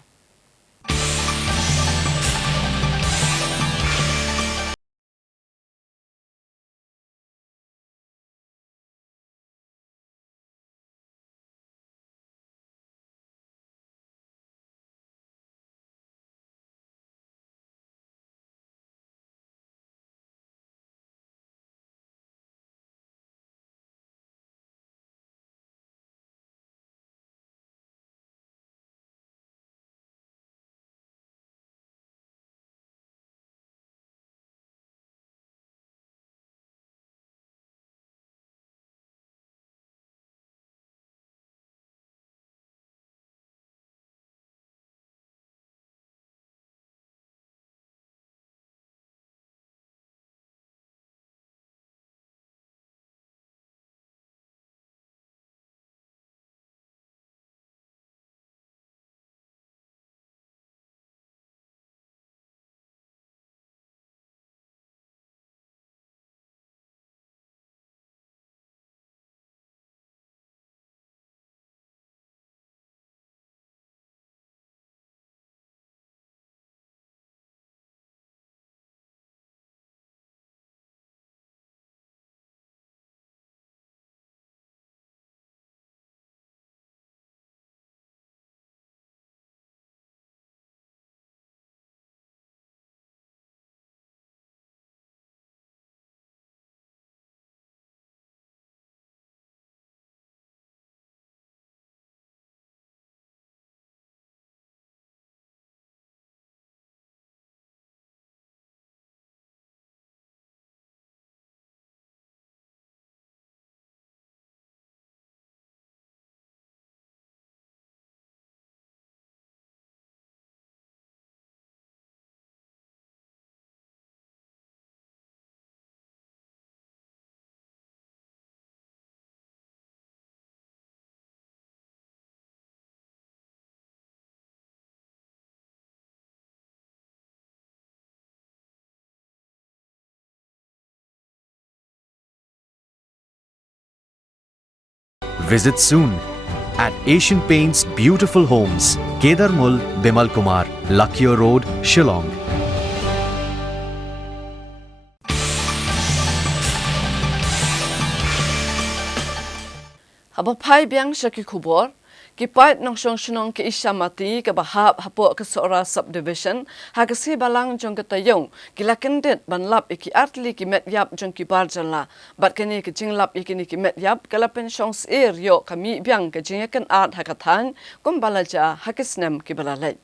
Visit soon at Asian Paints Beautiful Homes, Kedarmul, Bimal Kumar, Lakio Road, Shillong. Haba pai biang shaki kubor Kipait nong shnong ke Ishamati ke bahap hapo ke Sora subdivision hagasi balang jong ke tayong kila kendet banlap iki atli ki metyap jong ki barjala bat kini ke jinglap ikini ki metyap kala pen shongs yo kami biang ke jingakan art hakathan kum balaja hakisnem ki balalai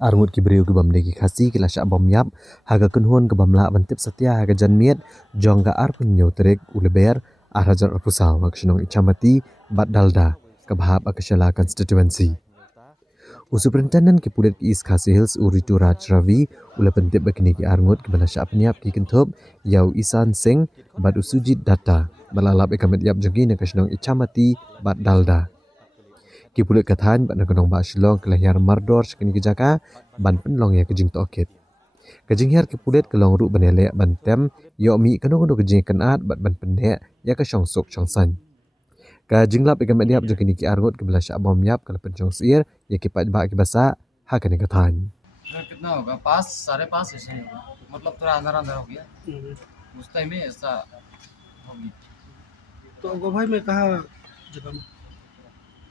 Arngut ki beriu ke bamde ki khasi ki lasha bom yap haga kunhun ke bamla bantip setia haga janmiet jong ga ar punyo trek uleber arhajar arpusaw hagshnong Ichamati bat dalda ke bahap akashala constituency. Superintendent ki pulet ki East Khasi Hills Uritu Raj Ravi ula pentip bakini ki arngut ki balasha apniap ki kentup yau Isan Singh bat usujit data balalap ekamet yap jongi na kashnong Ichamati bat dalda. Ki pulet kathan bat nakanong ba Shillong kelahiar Mardor shkini ki jaka ban penlong ya kejing tokit. Kejing hiar ki pulet kelong ru banele ban tem yo mi kanong kejing kanat bat ban pendek ya ka shong sok shong san. Ka jinglap ikamet yap jokini ki arngut ke belasha bom yap kala penchong sir ya ki pat ba ki basa ha kani kathan कितना होगा 5-5.5 सेशन होगा मतलब थोड़ा अंदर अंदर हो गया उस टाइम में ऐसा होगी तो गोभाई में कहाँ जगह में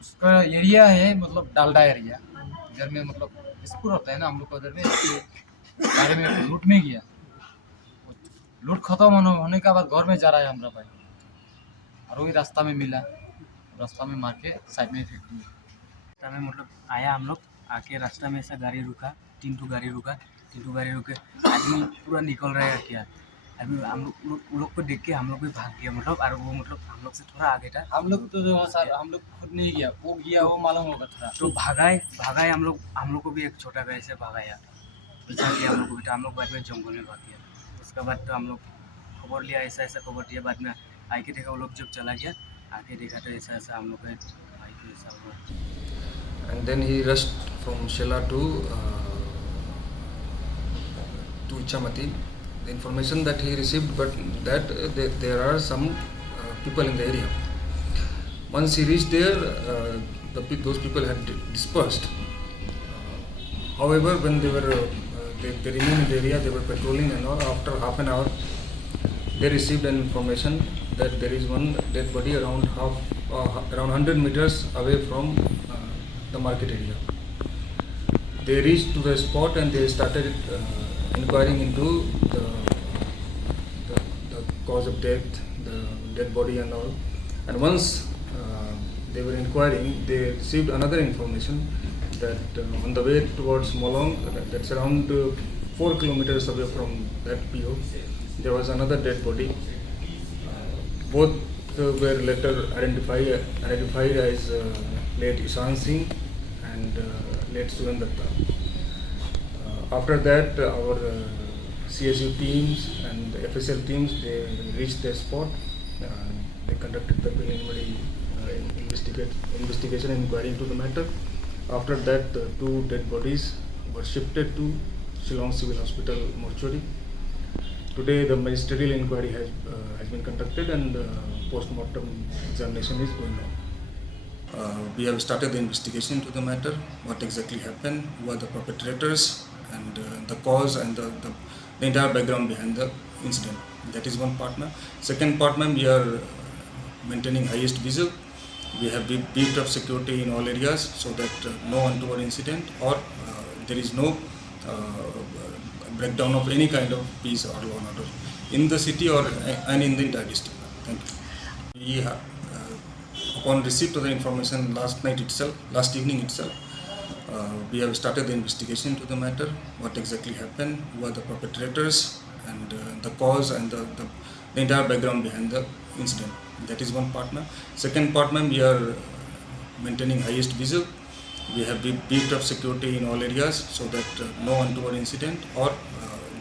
उसका एरिया है मतलब डालडा एरिया इधर में मतलब स्कूल होता है ना हम लोग को उधर में बारे में लूट में गया लूट खत्म होने के बाद घर में जा रहा है हमारा भाई और वही रास्ता में मिला रास्ता में मार के साइड में फेंक दिया रास्ता में मतलब आया हम लोग आके रास्ता में ऐसा गाड़ी रुका तीन गाड़ी रुके आदमी पूरा निकल रहा है क्या आदमी हम लोग को देख के हम लोग भी भाग गया मतलब और वो मतलब हम लोग से थोड़ा आगे था हम लोग तो सर हम लोग खुद नहीं गया वो गया वो मालूम होगा थोड़ा तो भागाए हम लोग को भी एक छोटा गाड़ी से भगाया पीछा किया हम लोग को हम लोग बाद में जंगल में भाग गया उसके बाद तो हम लोग खबर लिया ऐसा खबर दिया बाद में आके देखा वो लोग जब चला गया आके देखा तो ऐसा हम लोग भाई को ऐसा हुआ and then he rushed from Shela to Ichamati. The information that he received, but that there are some people in the area. Once he reached there, those people had dispersed. However, when they remained in the area, they were patrolling and all. After half an hour, they received an information that there is one dead body around 100 meters away from the market area. They reached to the spot and they started inquiring into the cause of death, the dead body and all. And once they were inquiring, they received another information that on the way towards Molong, that's around 4 kilometers away from that PO, there was another dead body. Both were later identified as late Isan Singh and late Surendatta. After that, our CSU teams and FSL teams, they reached the spot. They conducted the preliminary investigation and inquiry into the matter. After that, the 2 dead bodies were shifted to Shillong Civil Hospital mortuary. Today, the ministerial inquiry has been conducted and post-mortem examination is going on. We have started the investigation into the matter, what exactly happened, who are the perpetrators, and the cause and the entire background behind the incident. That is one partner. Second partner, we are maintaining highest vigil. We have beefed up security in all areas so that no untoward incident or there is no breakdown of any kind of peace or law and order in the city and in the entire district. Thank you. We have, upon receipt of the information last evening itself, we have started the investigation into the matter, what exactly happened, who are the perpetrators, and the cause and the entire background behind the incident. That is one partner. Second partner, we are maintaining highest vigil. We have beefed up security in all areas so that no untoward incident or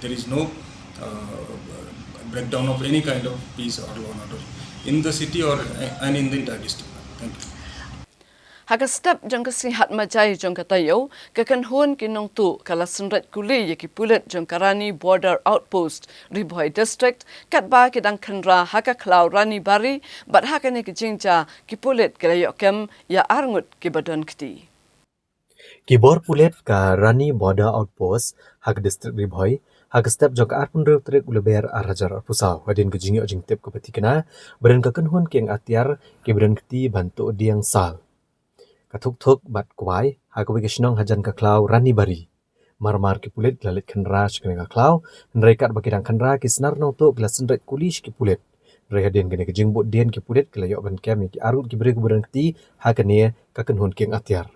there is no breakdown of any kind of peace or law and order in the city and in the entire district. Thank you. Haga step jang kasi hat majai jang katayo kakan hun kinong tu kala sunrat kuli yaki pulet jang karani border outpost Riboy district katba kidang khandra haka klau rani bari bat haka ne ki jingja ki pulet kalayo kem ya arngut ki badon kti Kibor pulet ka rani border outpost hak district Riboy hak step jang arpun reu trek uleber arhajar arpusaw wadin ke jingyo jing tep ke patikena badan kakan hun kiang atiar ki badan kti bantu diang sal Katuk-tuk bat kuai hakawi kisnong hajan kaklau rani bari. Mar-mar ki pulet glalit khenra shkene kaklau, nrekat bakidang khenra ki senar nong to glasenret kulish ki pulet. Rehadin gene ke jingbut den ki pulet kelayok ban kem ki arut ki beri kuburan kti hakane kakenhun keng atyar.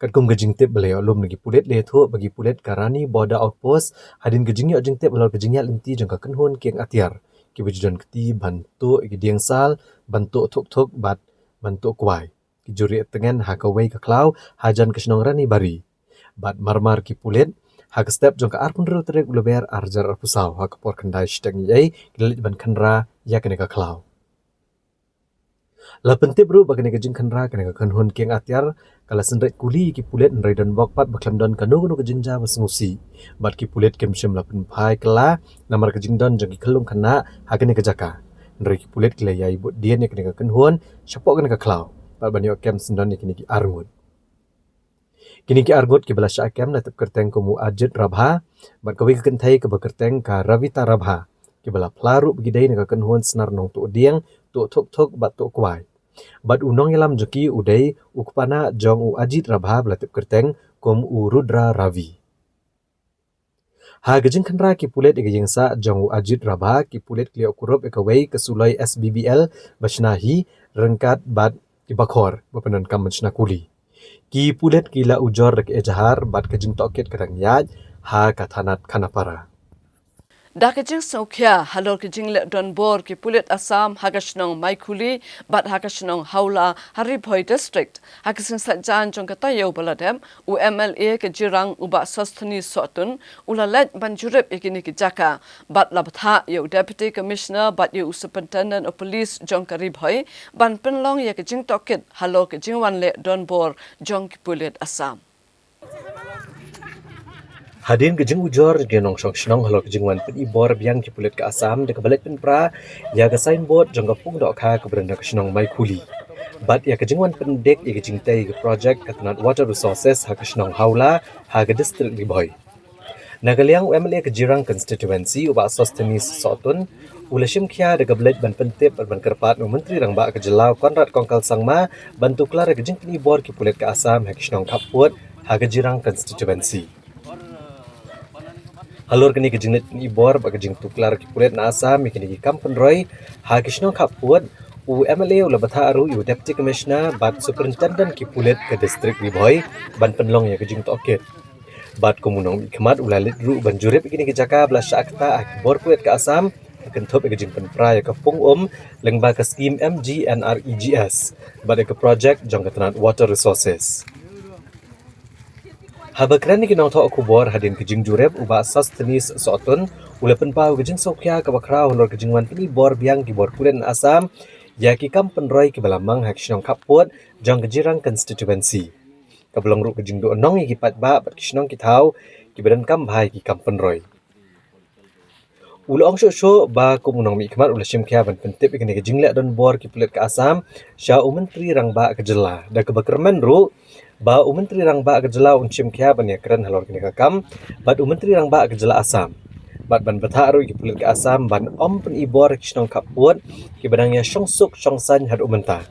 Katkum gejing tip belayo lum lagi pulet le tho bagi pulet karani border outpost hadin gejing yo jing tip belal gejing ya linti jang kakenhun keng atyar. Ki bejudan kti bantu ki diang sal bantu thuk-thuk bat bantu kuai. Ki juri tengen hakawai kaklau hajan kesnong rani bari. Bat mar-mar ki pulet hak step jong ka arpun ru terek uleber arjar arpusau hak por kendai shteng yai kilit ban khenra ya kene ka klau la pentip ru bagane ka jing khenra kene ka khenhun keng atyar kala senret kuli ki pulet nrai dan bok pat baklam don kanu kanu ka jingja basngusi bat ki pulet kemshem la pen phai kala namar ka jing don jong ki khelum khana hakane ka jaka nrai ki pulet kile yai bot dien ne kene ka khenhun shapok kene ka klau bat banyo kem sendon ne kini ki arngut. Kini ki argut ki belasya kem na tep kerteng kumu ajit rabha bat kawi ka kentai ka bekerteng ka ravita rabha ki bela plaru begidai na ka kenhuan senar nong tu dieng tu thuk bat tu kuai bat unong yalam joki udai ukpana jong u ajit rabha bela tep kerteng kum u rudra ravi ha gejing khenra ki pulet ege yengsa jong u ajit rabha ki pulet klio kurup ekawai ke sulai SBBL basnahi rengkat bat ki bakhor bapanan kam menchna kuli ki pulet kila ujor rek ejahar bat kejing toket kadang yaj ha kathanat khanapara. Da kejing Songkhya halor kejing le don bor ki pulet Assam hagashnong Maikuli bat hagashnong Haula Haribhoi district hagasing sajan jong kata yo baladem UMLA ke jirang uba sostani sotun ulalet banjurep ikini ki jaka bat labtha yo deputy commissioner bat yo superintendent of police jong Karibhoi ban penlong ya kejing toket halor kejing wan le don bor jong ki pulet Assam. Hadin kejing ujor genong shnong halok kejing wan pen ibor biang ki pulet ke Assam de kebalet pen pra ya ke signboard jong kapung dok kha ke berenda ke shnong Maikuli bat ya kejing wan pen dek ya kejing tai ke project katnat water resources ha ke shnong Haula ha ke district Libhoi nagaliang UMLA ke jirang constituency uba sostenis sotun ulashim khia de kebalet ban pen tip ban kerpat menteri rangba ke jelau Konrad Kongkal Sangma bantu klar kejing pen ibor ki pulet ke Assam ha ke shnong Khaput ha ke jirang constituency halor kini kejing net ibor ba kejing tuklar ki pulet na Assam kini ki kampen roy ha kisnong Khaput UMLA ula batha aru yu deputy commissioner bat superintendent ki pulet ke district Libhoi ban penlong ya kejing toket bat komunong khmat ula lit ru ban jurep kini ki jaka bla syakta akbor pulet ke Assam akan thop kejing pen pra ya ke pung lengba ke scheme MGNREGS bat ke project jong katnat water resources. Habakrani kinong tho kubor hadin kejing jurep uba sustenis sotun ulepen pau kejing Songkhya ka bakra honor kejing wan pini bor biang ki bor pulen Assam ya ki kampen roy ki balamang hak shnong Khaput jong kejirang constituency kablong ru kejing do nong ki patba bat kisnong ki thau ki badan kam bhai ki kampen roy ulong sho ba kumunong mi khmat ulashim khya ban pentip ikene kejing le don bor ki pulet ka Assam sha menteri rangba ke jela da ke bakermen ru ba menteri rangba ke jela unchim khya ban ya kran halor kini kakam bat menteri rangba ke jela Assam bat ban batharu ki pulet ke Assam ban pen ibor kisnong Khaput ki badangnya shongsuk shongsan had umenta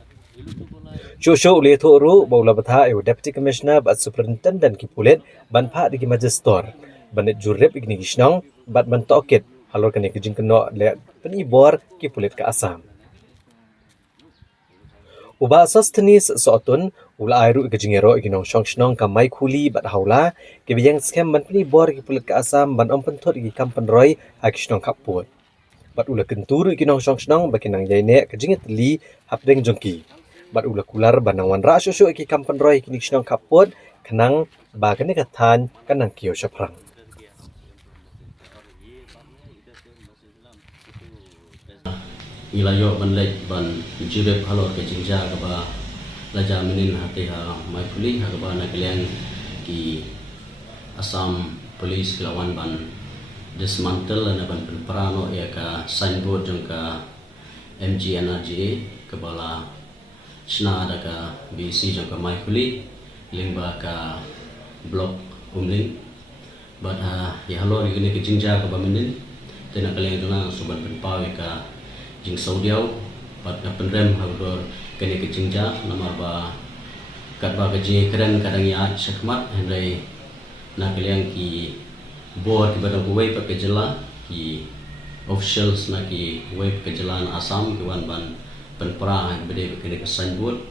sho ule tho ru ba ula batha yo deputy commissioner bat superintendent ki pulet ban pha di ki majestor ban jurep ikni kisnong bat ban toket halor kini kejing keno le pen ibor ki pulet ke Assam uba sustenis sotun ula airu kejing ero ikinong shongshnong ka Maikuli bat Haula ki biyang scam ban peni bor ki pulet ke Assam ban ompen thot ki kampen roy akishnong Khaput bat ula kentur ikinong shongshnong bakinang yaine kejing tli hapdeng jongki bat ula kular banang wan ra sho ki kampen roy kini kishnong Khaput kanang ba kene kathan kanang kio shaprang ilayo banlek ban jirep halor ke jingja ka ba laja minin hati ha Maikuli ha ba na kalian ki Assam police lawan ban dismantle na ban prano ya ka signboard jong ka MGNRGA ka bala sna ada ka BC jong ka Maikuli lingba ka block umling but ya halor ini ke jingja ka ba minin tena kalian dona suban penpawe ka jing saudiau bat na penrem halor kene ke jingja namar ba kat ba gaji keren kadang ya syakmat hendai na kalian ki board pada kuwai pakai jela ki officials na ki kuwai pakai jela na Assam ki wan ban penpra bede kene ke signboard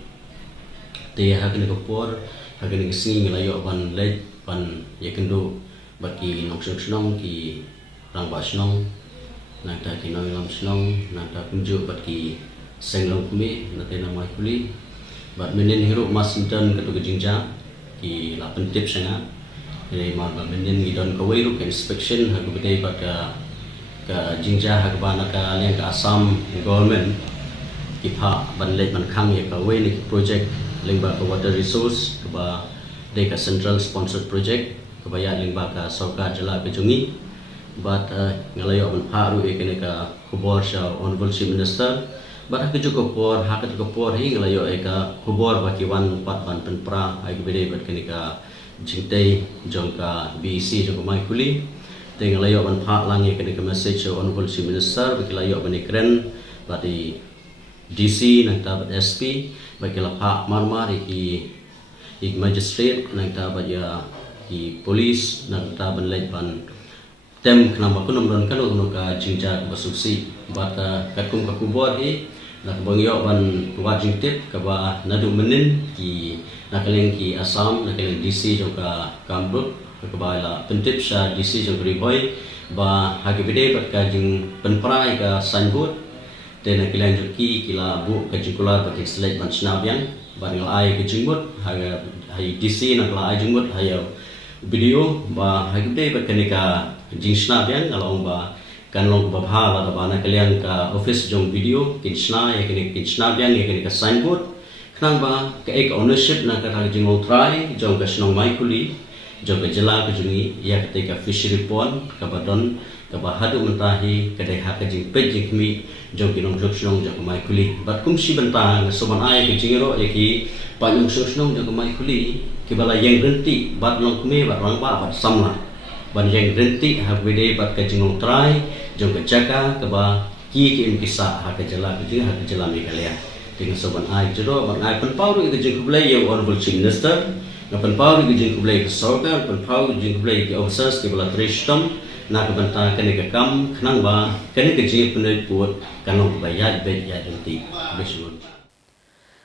te ha kene ke por ha kene ke sing layo ban lej ban yakendo baki nong ki rang ba snong na ta ki noi lam snong na ta kunju baki senglong kumi na te na mai kuli bat menen hirup masinton ke tu jingja ki la pentip sanga jadi mar ba menen gidon ko wei ke inspection ha ko bedai pada ke jingja ha ba na ka leng ka Assam government ki pha ban lej ban khang ye ka wei ni project leng ba ka water resource ke ba de ka central sponsored project ke ba ya leng ba ka sarkar jela ke jungi but ngalayo ban pha ru e ke ka khubor sha honorable chief minister but aku cukup por hak cukup por hi ngalayo e ka khubor ba ki wan pat ban penpra ai ke bede bat ke ka jingtai jong ka BC jong mai kuli te ngalayo ban pha lang ye ke message honorable chief minister ba ki layo ban kren ba di DC nang ta bat SP ba ki la pha marmar ki magistrate nang ta ba ya ki police nang ta ban lej ban tem kenapa aku nombron kan untuk jingja basuksi bata kakum kakubor hi nak bangyo ban wajing tip kaba nadu menin ki nakaleng ki Assam nakaleng DC joka Kamrut kaba la pentip sha DC joka riboy ba hagibide bat ka jing penprai ka sanbut te nakaleng joki kila bu ka jikular bat select ban snabyang ban ngal ai ke jingbut haga hai DC nakla ai jingbut hayo video ba hagibide bat kanika jing snabyang along ba kan long babha la ba na kalian ka office jong video kinchna ya kini kinchna biang ya kini ka signboard knang ba ka ek ownership na ka jing long try jong ka snong mai kuli jong ka jela ka jungi ya ka ka fishery pond ka badon ka ba hadu mentahi ka dai ha ka jing pe jing mi jong kinong jok snong jong mai kuli bat kum si benta na soman ai ka jingero ya ki pa jong snong jong mai kuli ki bala yang renti bat long me bat rang ba bat samla ban yang renti ha bede bat ka jing long try jong kecaka keba ki kisah hak jela ke hak jela mi kalian dengan soban ai jero bang ai pen pau ke jeng kublai ye honorable chief minister na pen pau ke jeng kublai ke sarkar pen pau jeng kublai ke officers ke bala trishtam na ke banta ke ne kam khnang ba ke ne ke jeng penai put kanong bayat bet ya denti besul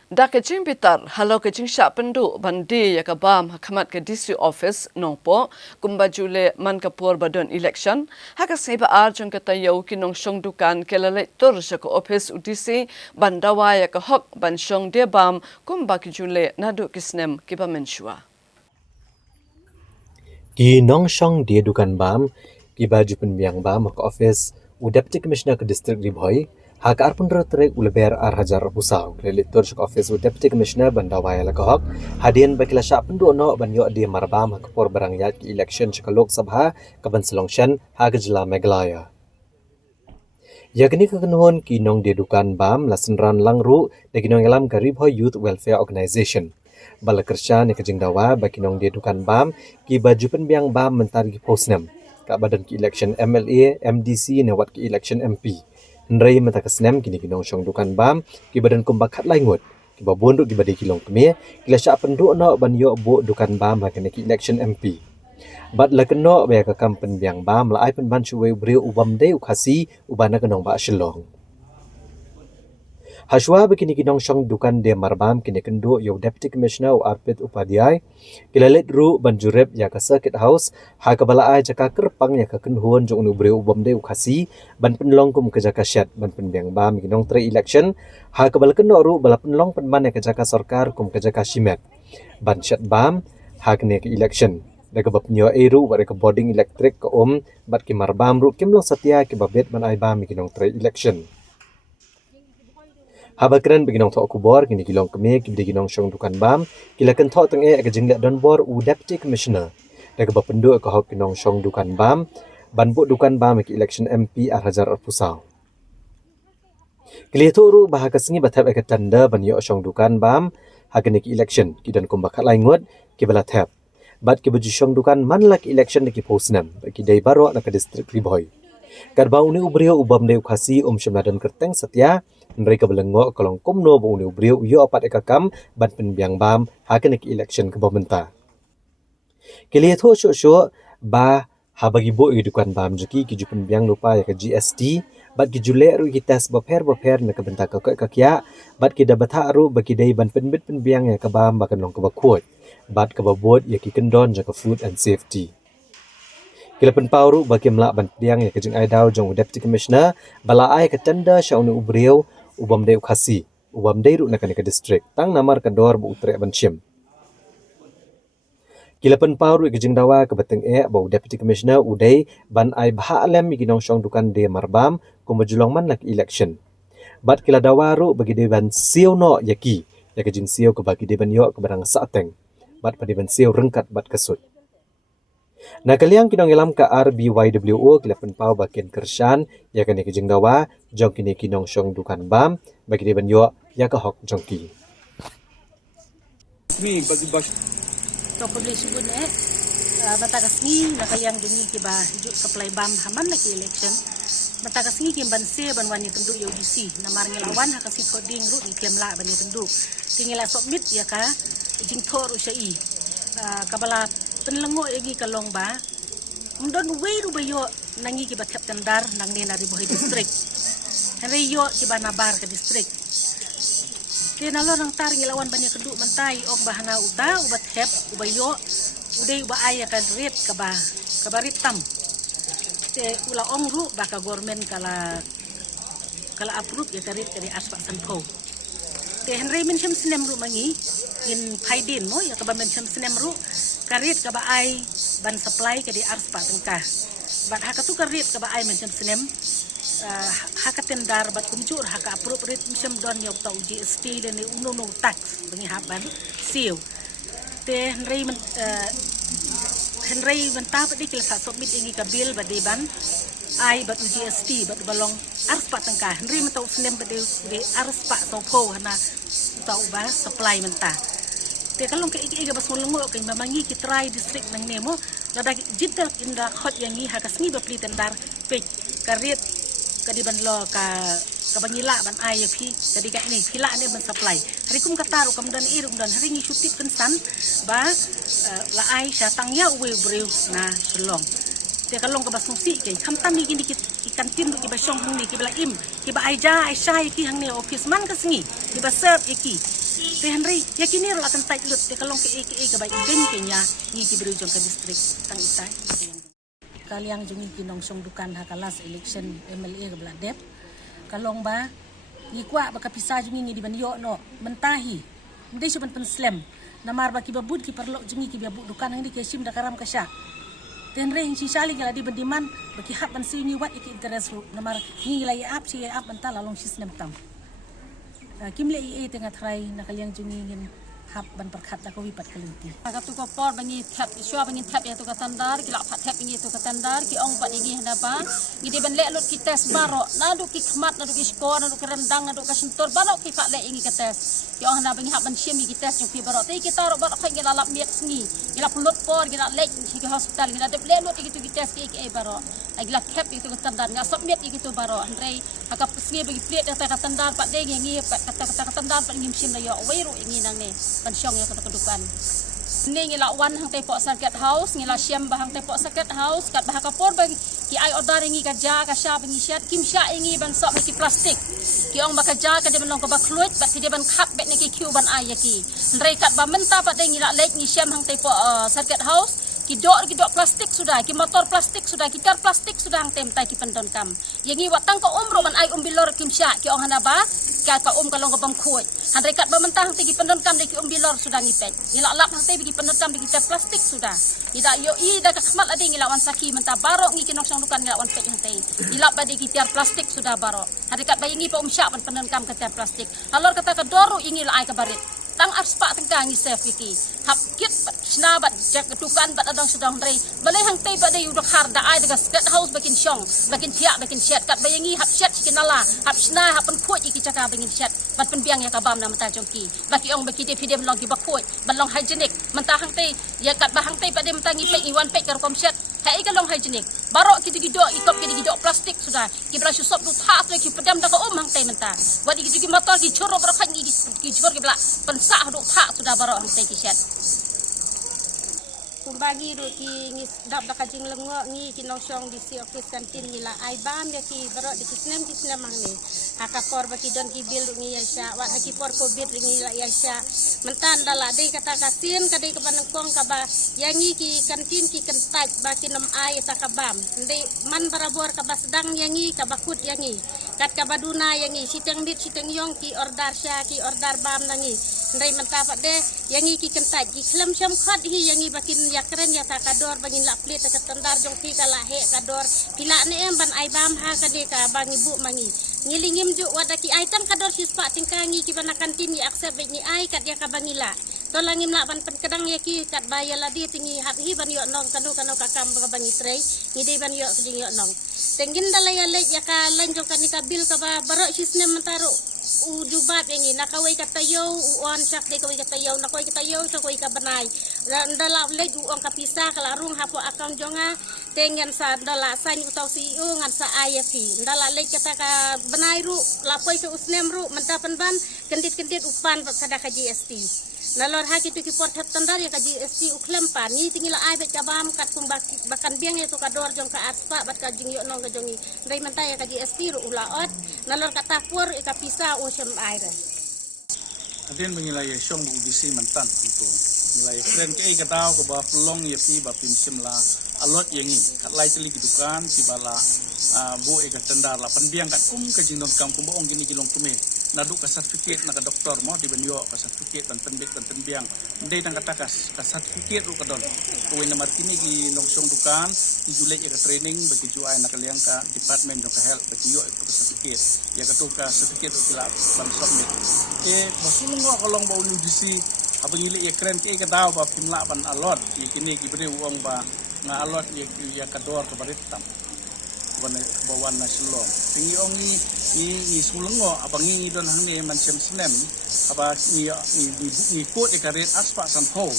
Da ke jing bitar halo ke jing sha pendu bandi ya ka bam hakamat ke DC office nongpo kumba jule man kapur badon election haka seba ar jong ka tayo kinong shong dukan kelale tur sha ko office UDC bandawa ya ka hok ban shong de bam kumba ki jule nadu kisnem ki ba menshua ki nong shong de dukan bam ki baju penbiang bam ka office u deputy commissioner ke district ribhoi hak arpun rotrek uleber arhajar pusau relitor office u deputy commissioner bandawaya lakahok hadian bakila sya pendu no banyo di marbam hakpor barang yat ki election chika lok sabha kaban selongshan hak jela meglaya yakni kekenhon ki nong de dukan bam lasenran langru de kinong elam garibho youth welfare organization balakersha ne kejing dawa baki nong de dukan bam ki baju penbiang bam mentar ki posnem ka badan ki election MLA MDC ne wat ki election MP Nrai mata kesnem kini kinong shong dukan bam ki badan kumbak khat lai ngut ki babon ki badi kilong keme kila sya pendu no ban yo bu dukan bam ha kene ki election MP bat la keno be ka kampen biang bam la ai pen ban chuwe bre ubam de ukhasi ubana kenong ba shilong Hashwa begini kinong shong dukan de marbam kini kendo yo deputy commissioner Arpit Upadhyay kilalet ru banjurep ya ka circuit house ha ka bala ai jaka kerpang ya ka kenhuon jong nu bre ubam de ukhasi ban penlong kum ka jaka shat ban penbiang bam kinong tre election ha ka bala keno ru bala penlong penban ya ka jaka sarkar kum ka jaka shimet ban shat bam ha kene ke election daga bap nyo eru wa ka boarding electric ka bat ki marbam ru kimlong satya ki babet ban ai bam kinong tre election Habakran beginong thok kubor kini kilong keme ki beginong shong dukan bam kilakan thok teng e ka jingle don bor u deputy commissioner daga bapendu ka hok kinong shong dukan bam banbu dukan bam ki election MP arhajar pusau kili thu ru bahaka singi bathap ka tanda ban yo shong dukan bam hagani ki election ki dan kumba khat lai ngot ki bala thap bat ki buju shong dukan man lak election ki posnam ki dai baro na ka district ribhoi Kadba uni ubrio ubam de ukasi syamladan kerteng setia mereka belengok kolong kumno ba uni ubrio yo apat ekakam ban penbiang bam hakenik election ke bamenta. Kili tho syo ba habagi bo idukan bam juki ki jupen biang lupa ya ke GST bat ki jule ru ki tes baper na ke benta ka kakya bat ki dabata ru bagi dai ban penbit penbiang ya ke bam bakan long ke bakut bat ke babot ya ki kendon jaka food and safety. Kilapan pauru bagi melak bantiang ya kejeng aidau jong deputy commissioner bala ai ke tenda syaunu ubriau ubam deu khasi ubam deu nak ke district tang namar kador bu utre banchim. Kilapan pauru kejeng dawa ke beteng bau deputy commissioner udai ban ai bha alem ginong syong dukan de marbam kumajulong man nak election. Bat kila dawaru bagi de ban siu no yaki ya kejeng siu ke bagi de ban yo ke barang sateng. Bat pada ban siu rengkat bat kesut. Nakaliang kinong ilam ka RBYWO kilapan pau bakian kershan ya kene kejeng dawa jong kini kinong syong dukan bam bagi de ban yo ya ka hok jongki. To publish bun batakas ni nakaliang dungi ki ba juk supply bam haman nak election batakas ni kim ban se ban wani penduk UDC namar ngelawan ha kasi coding ru iklem la ban penduk tinggal submit ya ka jing thor usai kabala penlengo lagi kalong ba undon weiru bayo nangi ki bathap tandar nang ne nari bohi district henry yo ki banabar ke district kenalo nang tar ngilawan banyak keduk mentai ok bahana uta ubat hep ubayo udai uba aya kan rit kabarit tam te ula ongru baka government kala approve ya karit dari aspak sanpo te henry mention sinem ru mangi in paidin mo ya kaba mention sinem ru karit kaba ai ban supply ke di arspa tengkah bat hakatu karit kaba ai mention sinem hakatendar bat kumjur haka appropriate misem don yok tau GST le uno tax bengi haban siu te Henry mentah padi kil sa submit ingi ka bill badi ban ai bat GST bat balong arspa tengkah Henry mentau sinem badi arspa sopo hana tau ba supply mentah te kalong ke iga bas molongo ke mamangi ki try district nang nemo lada jital inda hot yangi hakasmi ba pli tendar pe karit kadiban lo ka bangila ban IFP jadi kat ni pila ni ban supply hari kum kataru kemudian irum dan hari ni syutip kensan ba la ai sya tangya we breu na selong te kalong ka basungsi ke hamtam ni gini ki kantin ki ba syong ni ki bla im ki ba aija aisha ki hang ni office man kasngi ki ba serve ki te Henry yakini ro akan tight lut te kalong ke ka ba ben kenya ni ki breu jong ka district tang itai kaliang jungi kinong song dukan hakalas election MLA ke Bladep kalong ba ngikwa baka pisa jungi ngi di banyo no mentahi ndai suban penslam namar ba ki babud ki perlo jungi ki babud dukan ngi ke sim dakaram kasya ten re si sali gala di bandiman baki hap ban si ni wat iki interest ru namar ngi lai ap si ap mental lalong sistem tam kimle i tengah try nakaliang jungi ngin hap ban perkhat la ko wipat kalinti aga tu ko por bangi thap iswa bangi thap ya tu katandar kila phat thap ingi tu katandar ki ong pat ingi hapa ngide ban le lut ki tes baro nadu ki khmat nadu ki skor nadu ki rendang nadu ka sentor baro ki phat le ingi ka tes ki ong na bangi hap ban sim ki tes ki baro te ki taro baro khai ngila lap miak sngi ngila pulut por ngila lek ki hospital ngila de le lut ki tu ki tes ki baro agila khap itu katandar nga submit ki tu baro andre akap sngi bagi plate ta katandar pat de ngi kata katandar pat ngi sim la yo weiru ingi nang ne pensyong ya kedudukan ni ngila wan hang te pok circuit house ngila siam bahang te pok circuit house kat bahaka por bagi ki ai order ingi ka ja ka sha bangi syat kim sha ingi ban sok ki plastik ki ong baka ja ka de ban long ka bakluit bat ki de ban khat bet ni ki Q ban ai ya ki ndrei kat ba menta pat de ngila lek ni siam hang te pok circuit house ki dok plastik sudah ki motor plastik sudah ki kar plastik sudah hang tem tai ki pendon kam yangi watang ka umro ban ai bilor kim sha ki ong hana ba ka kalong ka bang khuai han rekat ba mentah ti ki pendon kam de ki bilor sudah ngipet ngila lap hang te ki pendon kam de ki plastik sudah ida yo i da ka khmat ade ngila wan saki mentah baro ngi kinok sang dukan ngila wan pet hang te ngila ba de ki tiar plastik sudah baro han rekat ba yangi pa sya ban pendon kam ka tiar plastik halor kata ka doru ingi la ai ka barit tang arspa tengkang ni sef iki hap kit sna bat jak tukan bat adang sedang rei balai hang te ba de yu khar da ai daga sket house bakin syong bakin tiak bakin shet kat bayangi hap shet kinala hap sna hap pen khoi iki caka bakin shet bat pen biang ya ka bam na mata jongki baki ong baki de pidem long ki bakoi balong hygienic mentah hang te ya kat ba hang te ba de mentangi pe iwan pe kar kom shet hai kalong hygienic barok kita gidok ikop kita gidok plastik sudah ki bela susop tu tak tu ki pedam dak hang tai mentah wadi ki motor ki choro barok ki chor ki bela pensah duk tak sudah barok hang tai ki syat kumbagi ru ki ngis dap dak jing lengok ngi ki nosyong di si office kantin ni la ai bam ya ki barok di kisnem mang ni haka por baki don ki bil ngi ya sya wat haki por covid ngi la ya sya mentan dala dei kata kasin kadai ke banengkong ka ba yangi ki kantin ki kentaj baki nom ai ta ka bam ndei man barabor ka ba sedang yangi ka bakut yangi kat ka baduna yangi siteng bit siteng yong ki ordar sya ki ordar bam nangi ndai mentapat de yangi ki kentaj ki klem syam khat hi yangi bakin ya keren ya ta kador bangin la plit ka tendar jong ki kala he kador pila ne em ban ai bam ha ka de ka bangi bu mangi ngilingim ju wadaki ai tang kador sispa tingkangi ki bana kantin ni accept ni ai kat ya ka bangila to langim la ban pen kedang ya ki kat bayala di tingi hat hi ban yo nong kanu kanu ka kam ka bangi trei ni de ban yo sing yo nong tengin dalaya le ya ka lanjo kan ni ka bil ka ba barok sisnem mentaro ujubat yang ini nakawai kata yo uan sak de kawai kata yo nakawai kata yo sakoi ka banai ndala le uang ka pisa kalarung hapo akang jonga tengen sa ndala san utau si ngan sa IFP ndala le kata ka banai ru lapoi ke usnem ru mentapan ban kendit upan kada ka GST nalor haki tu ki porthat tandar ya ka GST uklem pan ni tingila ai bet kabam kat kumbak bakan biang ya tu kador jong ka aspa bat ka jing yo nong ka jongi ndai mentai ya ka GST ru ulaot nalor ka tapur ka pisa usem air adin mengilai syong bu bisi mentan itu nilai keren ke katau ke ba pelong ya pi ba pinsim la alot yangi kat lai teli kidukan si bala bu e ka tandar la penbiang kat ke jingdom kam kum ong gini kilong kume nadu ka sertifikat na ka doktor mo di benyo ka sertifikat ban penbiang ndai tang katakas ka sertifikat ru kadon kuwi na martini ki nongsong dukan di julek ya ka training bagi juai na kaliang ka department jong ka health bagi yo ka sertifikat ya ka tu ka sertifikat ru kila ban submit basulung ko kolong ba unudisi abang ile ya keren ke ka daw ba pimla ban alot kini ki beri uang ba nga alot ya kador ka baritam bawan nasional tinggi ongi ni sulungo abang ini don hang ni mancam senem aba ni pot e karet aspa sanho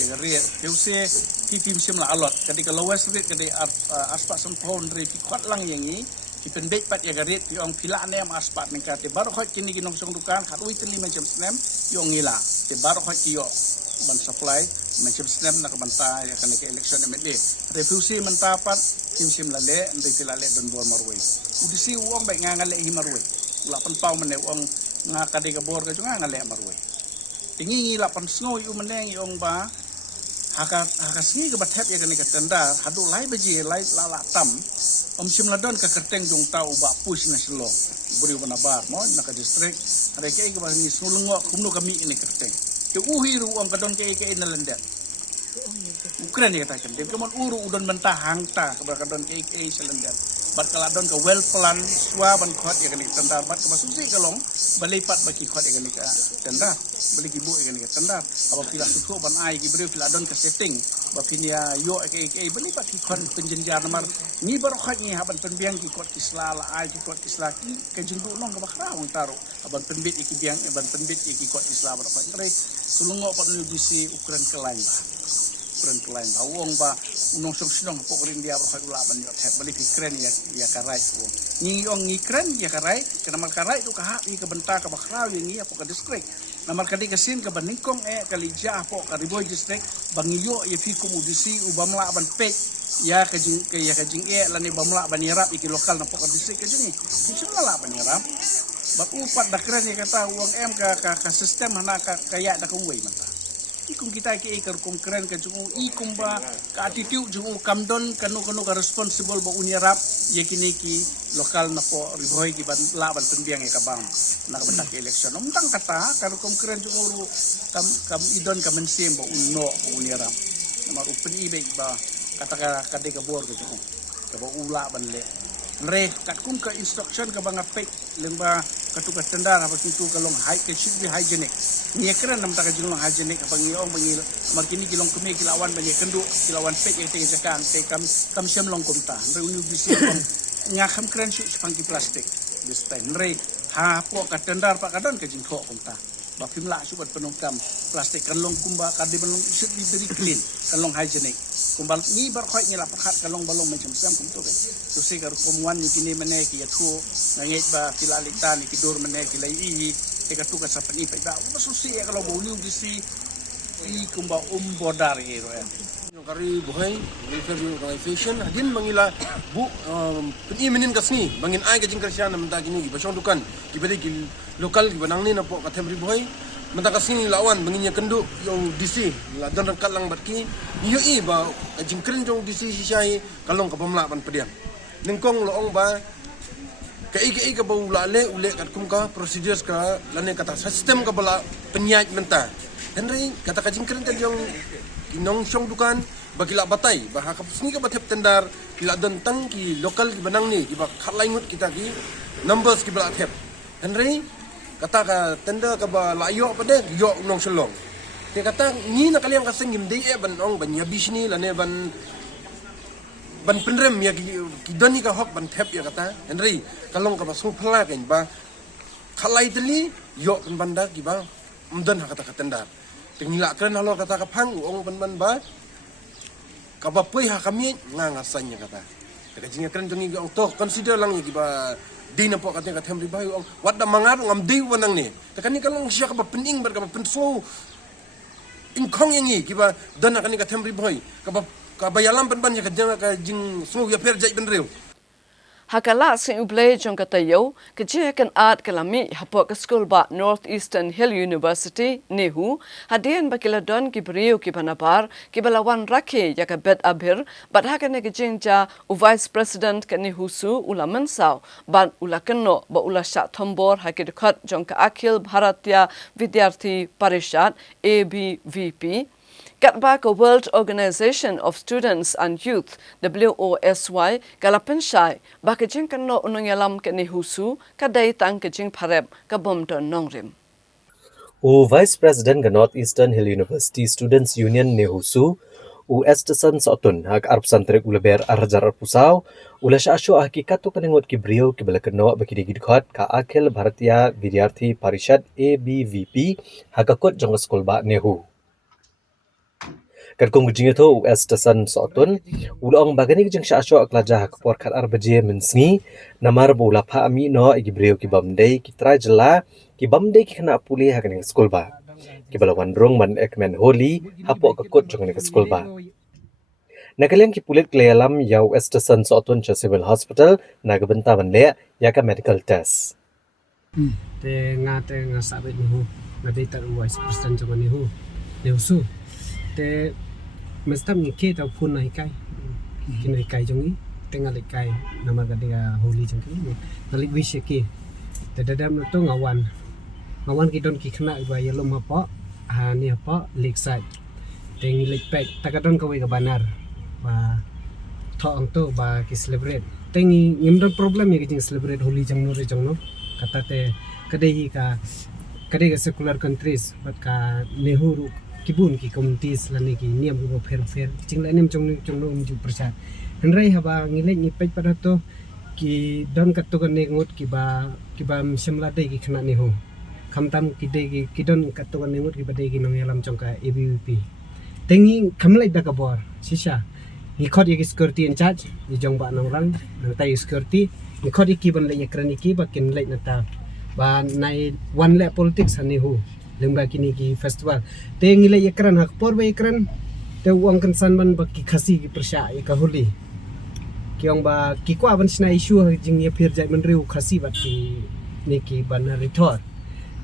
ya karet keuse tim semla alot ketika lowes rate ketika aspa sanho ndre ki kwat lang yangi ki pendek pat ya karet yang pila ne am aspa nengkate baru khot kini ki nongsong dukan harui teli macam senem yong ngila te baru khot ki yo ban supply macam senem nak banta ya kan ke election MLA refusi mentapat tim sim lale ndai pila le don bor marwe udisi uang baik ngangale hi marwe lapan pau mene uang ngakade ka bor ka junga ngale marwe tingi lapan snow yu meneng yong ba haka singi ka bathet ya kan ke tendar hadu lai baji lai lala tam sim ladon ka kerteng jong tau ba push na selong beri wana bar mo na ka district ada ke ka ni sulungo kumno kami ini kerteng ke uhi ru uang kadon ke na lendet Ukran ya tak cendem, kemudian uru udon mentah hangta keberadaan ke selender. Bat kaladon ke well plan suaban kuat ya kan tendar bat kebasusi kalong balipat bagi kuat ya kan tendar beli ibu ya kan tendar. Apabila susu ban ai kibri kaladon ke setting bapinia yo ke balipat kuat penjenjar nomor ni berkhot ni haban penbiang ki kuat kisla la ai ki kuat kisla ki kejengdu nong ke bakra wong taruh haban penbit iki biang haban penbit iki kuat kisla berkhot ngrek sulungo kon bisi ukuran kelain bah ukuran kelain bawong ba unong song pokorin dia berkhot ula ban yo thet beli keren ya karai wong ni ong ni keren ya karai kenamar karai tu ka ke benta ke bakra yang ni apa ke distrik namar kadi kesin ke baningkong kalija apa ke riboy distrik bangiyo ye fi komodisi ubamla ban pek ya kajing lani bamla banirap iki lokal na pokok distrik kajing kisuna la banirap bak upat dakran ya kata uang M ka sistem hana kaya da kuwai manta ikum kita ke ikar keren ka jungu ikum ba ka attitude jungu kamdon kanu ka responsible ba unirap ya kini ki lokal na po riboy ki ban laban penbiang ya kabam na ka election umtang kata karu keren jungu kam idon ka mensim ba unno ba unirap namar upen ibe ba kata kade ka bor gitu ka ba ula ban le re kat kum ka instruction ka banga pek lengba katuka tendar apa itu kalong it should be hygienic ni keren nam ta ka jilong hygienic apa ngi ong bangil markini kilong kumi kilawan banyak kendu kilawan pek ete jakang te kam syam long kumta re uni bisi ngakam keren syuk pangki plastik this time re ha po ka tendar pa kadon ka jingko kumta bapim lah subat penongkam plastik kan long kumba kadi balong should be very clean kan long hygienic kumbal ni bar khoi ni la pakhat kan long balong macam sam kum to so se gar komwan ni kini mene ki yathu ngai ba pilalita ni kidur mene ki lai i ka tu ka sapani pa ba so se kalau boliu di si i kumba bodar hero ya Kari buhay, welfare organization, hadin mangila bu peniminin kasni, bangin ay kajing Kristiyana menta kini basong dukan, kibali ki lokal kibanang ni na po katemri buhay, menta kasni lawan banginnya kendu yung DC, la dan rangkat lang batki, iyo i ba kajing kren jong DC sisay kalong kapamla pan pediang, nengkong loong ba kai ka bau lale ule kat kum ka procedures ka lane kata sistem ka bala penyaj menta, henry kata kajing kren kan yung kinong syong dukan bagila batay bah kapsni ka batep tendar kila dentang ki lokal ki banang ni ki ba khalangut kita ki numbers ki bala thep henry kata ka tenda ka ba layo pade yo nong selong te kata ni na kaliang kaseng gim dei ban ong ban yabish ni lane ban penrem ya ki doni ka hok ban thep ya kata henry kalong ka ba sung phla ken ba khalai tli yo kan banda ki ba umdan ha kata tendar tingila kren halo kata kapang ong ban ba kabapoi ha kami ngasanya kata kajinga kren jongi ong to consider lang yi ba dina po katnya katem ri bayu ong wadda mangar ngam dei wanang ni takani kalong siya ka pening bar ka penso ingkong yangi kiba dana kani katem ri boy ka bayalam ban ya kajinga ka jing so ya per jai ben reu Hakala sin ublay jong katayo kajia kan art kalami hapok school ba Northeastern Hill University nehu hadian bakila don ki brio ki panapar ki balawan rakhe ya ka bet abhir bat hakane ki jingja u vice president ka nehu su ula mansau ban ula kanno ba ula sha thombor hakid khat jong ka Akhil Bharatiya Vidyarthi Parishad ABVP Katba ka World Organization of Students and Youth WOSY Galapinshai ba kajing kanno unonyalam ka nehusu kadai tang kajing pharep ka bomton nongrim U Vice President ka Northeastern Hill University Students Union nehusu U Estesan Sotun hak arp santrik uleber arjar arpusau ula syasyo hakikatu kanengot ki brio ki balakno baki digidkhat ka Akhil Bharatiya Vidyarthi Parishad ABVP hakakot jong skol ba nehu Kad kong gujing ito US tasan soton ulong bagani gujing syasyo aklaja hakpor kat arbaje mensngi namar bula pa ami no igibreo ki bamdei ki trajela ki bamdei ki kana puli hakaning skol ba ki balawan rong man ekmen holy hapo kakot jong ning skol ba Nagalang ki pulit klealam ya US tasan soton cha civil hospital nagabenta banle ya ka medical test te nga sabit ni hu ngadai tar vice president jong ni hu neusu te mestam ni ke ta phun nai kai kinai kai jongi tengal kai nama gadega holy jongki nalik wish ki te dadam to ngawan ki don ki khna ba yelom apa ha ni apa lake side tengi lake pek takadon ka we ka banar ba tho ang to ba ki celebrate tengi ngimdon problem ye ki celebrate holy jongno re jongno kata te kadega secular countries but ka nehuru kibun ki communities lani ki niam go fer chingla nem chong no umju prasad henrai haba ngile ni pej pada to ki don kat to ne ngot ki ba shimla de ki khna ni ho khamtam ki de ki don kat to ne ngot ki ba de ki nong yalam chong ka ABVP tengi khamlai da ka bor sisa ni khot ye security in charge ni jong ba nong rang nang tai security ni khot ki ban le ekran ki ba kin le na ta ba nai one le politics ani hu lembga kini ki festival te ngile ekran hak por ba ekran te uang kan sanman ba ki khasi ki persya ka holi kiong ba ki kwa ban sna issue jing ye phir jai man reu khasi ba ki ni ki ban rethor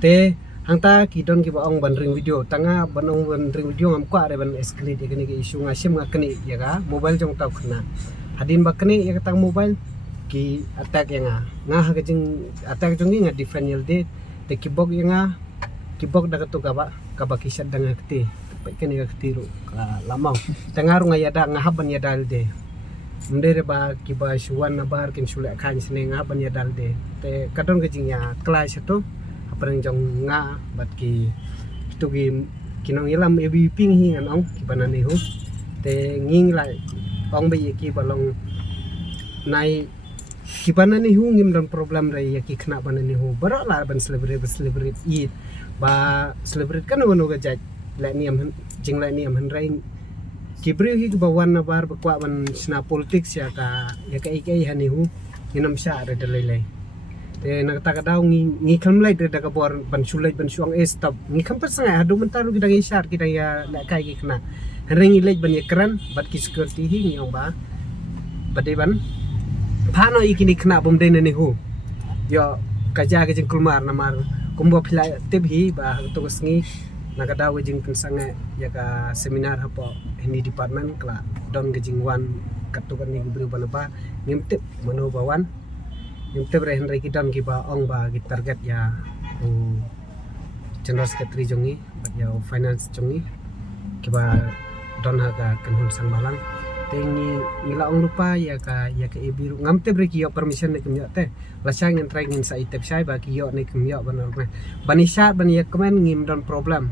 te hangta ki don ki ba ong ban ring video tanga ban ong ban ring video ngam kwa re ban escalate ki ni ki issue ngasim ngakni ya ga mobile jong tau khna hadin ba kni ya tang mobile ki attack ya nga ha jing attack jong nga different yel de te ki bok ya kibok dagat to kaba kisad danga kti pai kani ka ktiro ka lamang tangaru nga yada nga haban yadal de mundere ba kiba shuwan na bar kin shule khan sine nga haban yadal de te kadon ka jingya class to aparang jong nga bat ki tugi kinong yelam ABVP hi anong kibana ni ho te nging lai ong be ki balong nai kibana ni hu ngim don problem rai ya ki khna bana ni hu bara la ban celebrate Eid ba celebrate kan wono ga jaj la niam jing la niam han rai kibriu hi ba wan na bar ba kwa ban sna politics ya ka ikai hani hu inam sha re de lei te na ta ka daw ngi kham lai de ka bor ban sulai ban suang stop ngi kham per sanga hadu mentar kita ngi shar kita ya la kai ki kena ringi lej ban ekran bat ki security hi ngi ba bade ban phano ikini kena bom de ne hu yo kaja ke jing kulmar namar kumbo phila teb hi ba to sngi na ka daw jing sanga ya ka seminar hapo ini department kala don ke jing wan katukan ni gubru ban ba ngimtep mano bawan ngimtep re henry kidan ki ba ong ba ki target ya general secretary jongi ya finance jongi ki ba don ha ka kanhun sang malang tengi ngila ong lupa ya ka biru ngamtep re ki yo permission ne kemyo te la sang en try ngin sa itep sai ba ki yo ne kemyo ban bani shat ban ya komen ngim don problem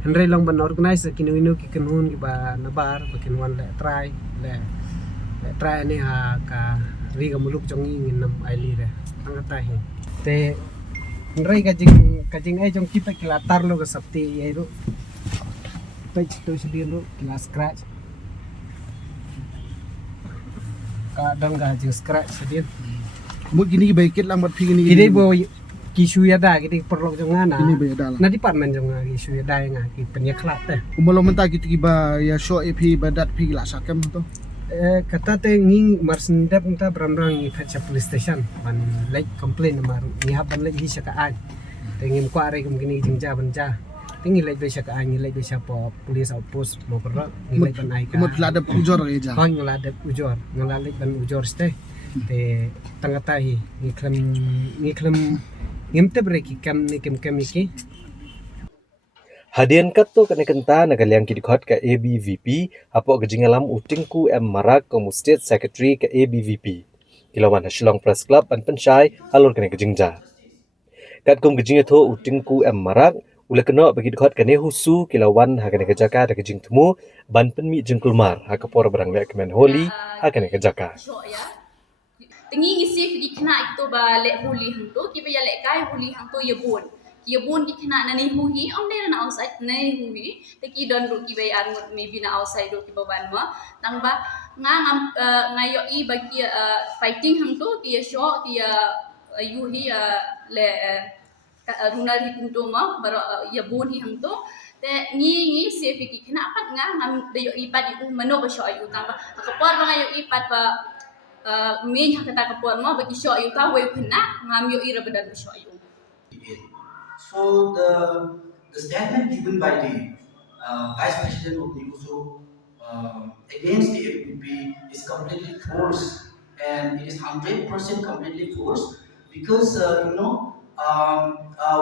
henry long ban organize kinu ki kanhun ki ba nabar ba kinwan le try ni ha ka riga muluk jongi ngin nam aili re angata hi te nrai ka jing ai jong kipa kila tarlo ka sapti ye ru page to sedin ru kila scratch ka dang ga jing scratch sedin mu gini baikit lambat pi gini bo kisu ya da gini perlok jonga na ini be da na department jonga kisu ya da nga ki penya klat te umalo menta ki ba ya show ep badat pi la sakam to kata te nging marsin dap nta bramrang ngi phacha police station ban like complain mar ngi haban like hi saka an te ngim kwa re kum gini jingja banja te ngi like be saka an ngi like be sapa police outpost mo kra ngi like ban ai ka mo lada ujor re ja ngi lada ujor ngi like ban ujor ste te tangata hi ngi klam ngim te breki kam ni kem iki Hadian kato kene kenta nagaliang kidikot ka ABVP hapo gajingalam utingku Marak komu State Secretary ka ABVP. Kilawan Shillong Press Club pan pensyai halor kene gajingja. Kat kum gajingya tho utingku Marak ula kena bagi dikot kene husu kilawan ha kene gajaka da gajing temu ban penmi jengkulmar ha kapor barang le kemen holi ha kene gajaka. Tengi ngisi di kena itu ba le holi hantu ki ba ya le kai holi hantu yebun. Yebun ki kena nani huhi on there na outside nani huhi te ki don ru ki bay an maybe na outside ru ki baban ma tang ba ngayo i bagi fighting hang to ki show ki yuhi le runal hi kunto ma baro yebun hi hang to te ni safe ki kena pat ngam de yo i pat i mano ba show yu tang ba ka por ba ngayo i pat ba min ha kata ka por ma ba ki show yu ka we kena ngam yo i ra badan show yu. So the statement given by the Vice President of NICUSO against the ABVP is completely false, and it is 100% completely false because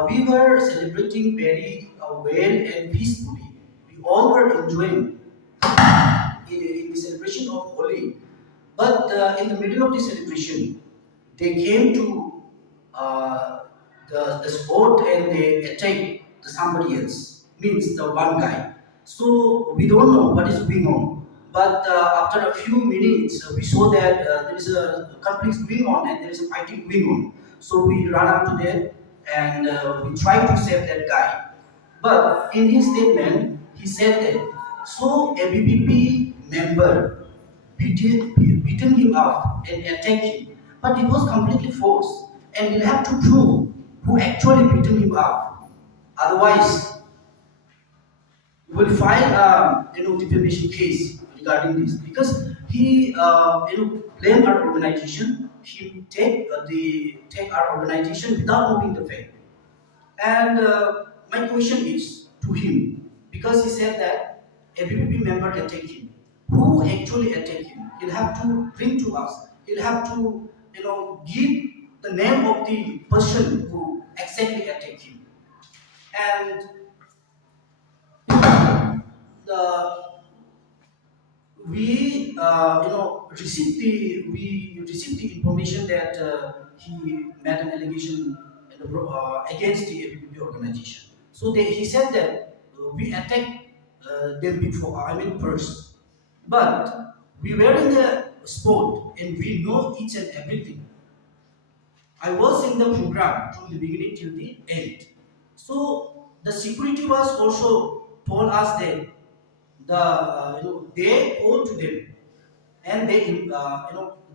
we were celebrating very well and peacefully. We all were enjoying in the celebration of Holi, but in the middle of the celebration, they came to the sport and they attack somebody else, means the one guy. So we don't know what is going on. But after a few minutes, we saw that there is a conflict going on and there is a fighting going on. So we ran up to there and we tried to save that guy. But in his statement, he said that so a BBP member beaten him up and attacked him. But it was completely false, and we'll have to prove who actually beaten him up. Otherwise, we will file a defamation case regarding this because he blamed our organization. He take our organization without knowing the fact. And my question is to him because he said that a BBP member attacked him. Who actually attacked him? He'll have to bring to us. He'll have to give the name of the person who exactly attacked him. And we received the information that he made an allegation against the ABVP organization. So he said that we attacked them before. First, but we were in the sport and we know each and everything. I was in the program from the beginning till the end. So the security was also told us that they called to them, and they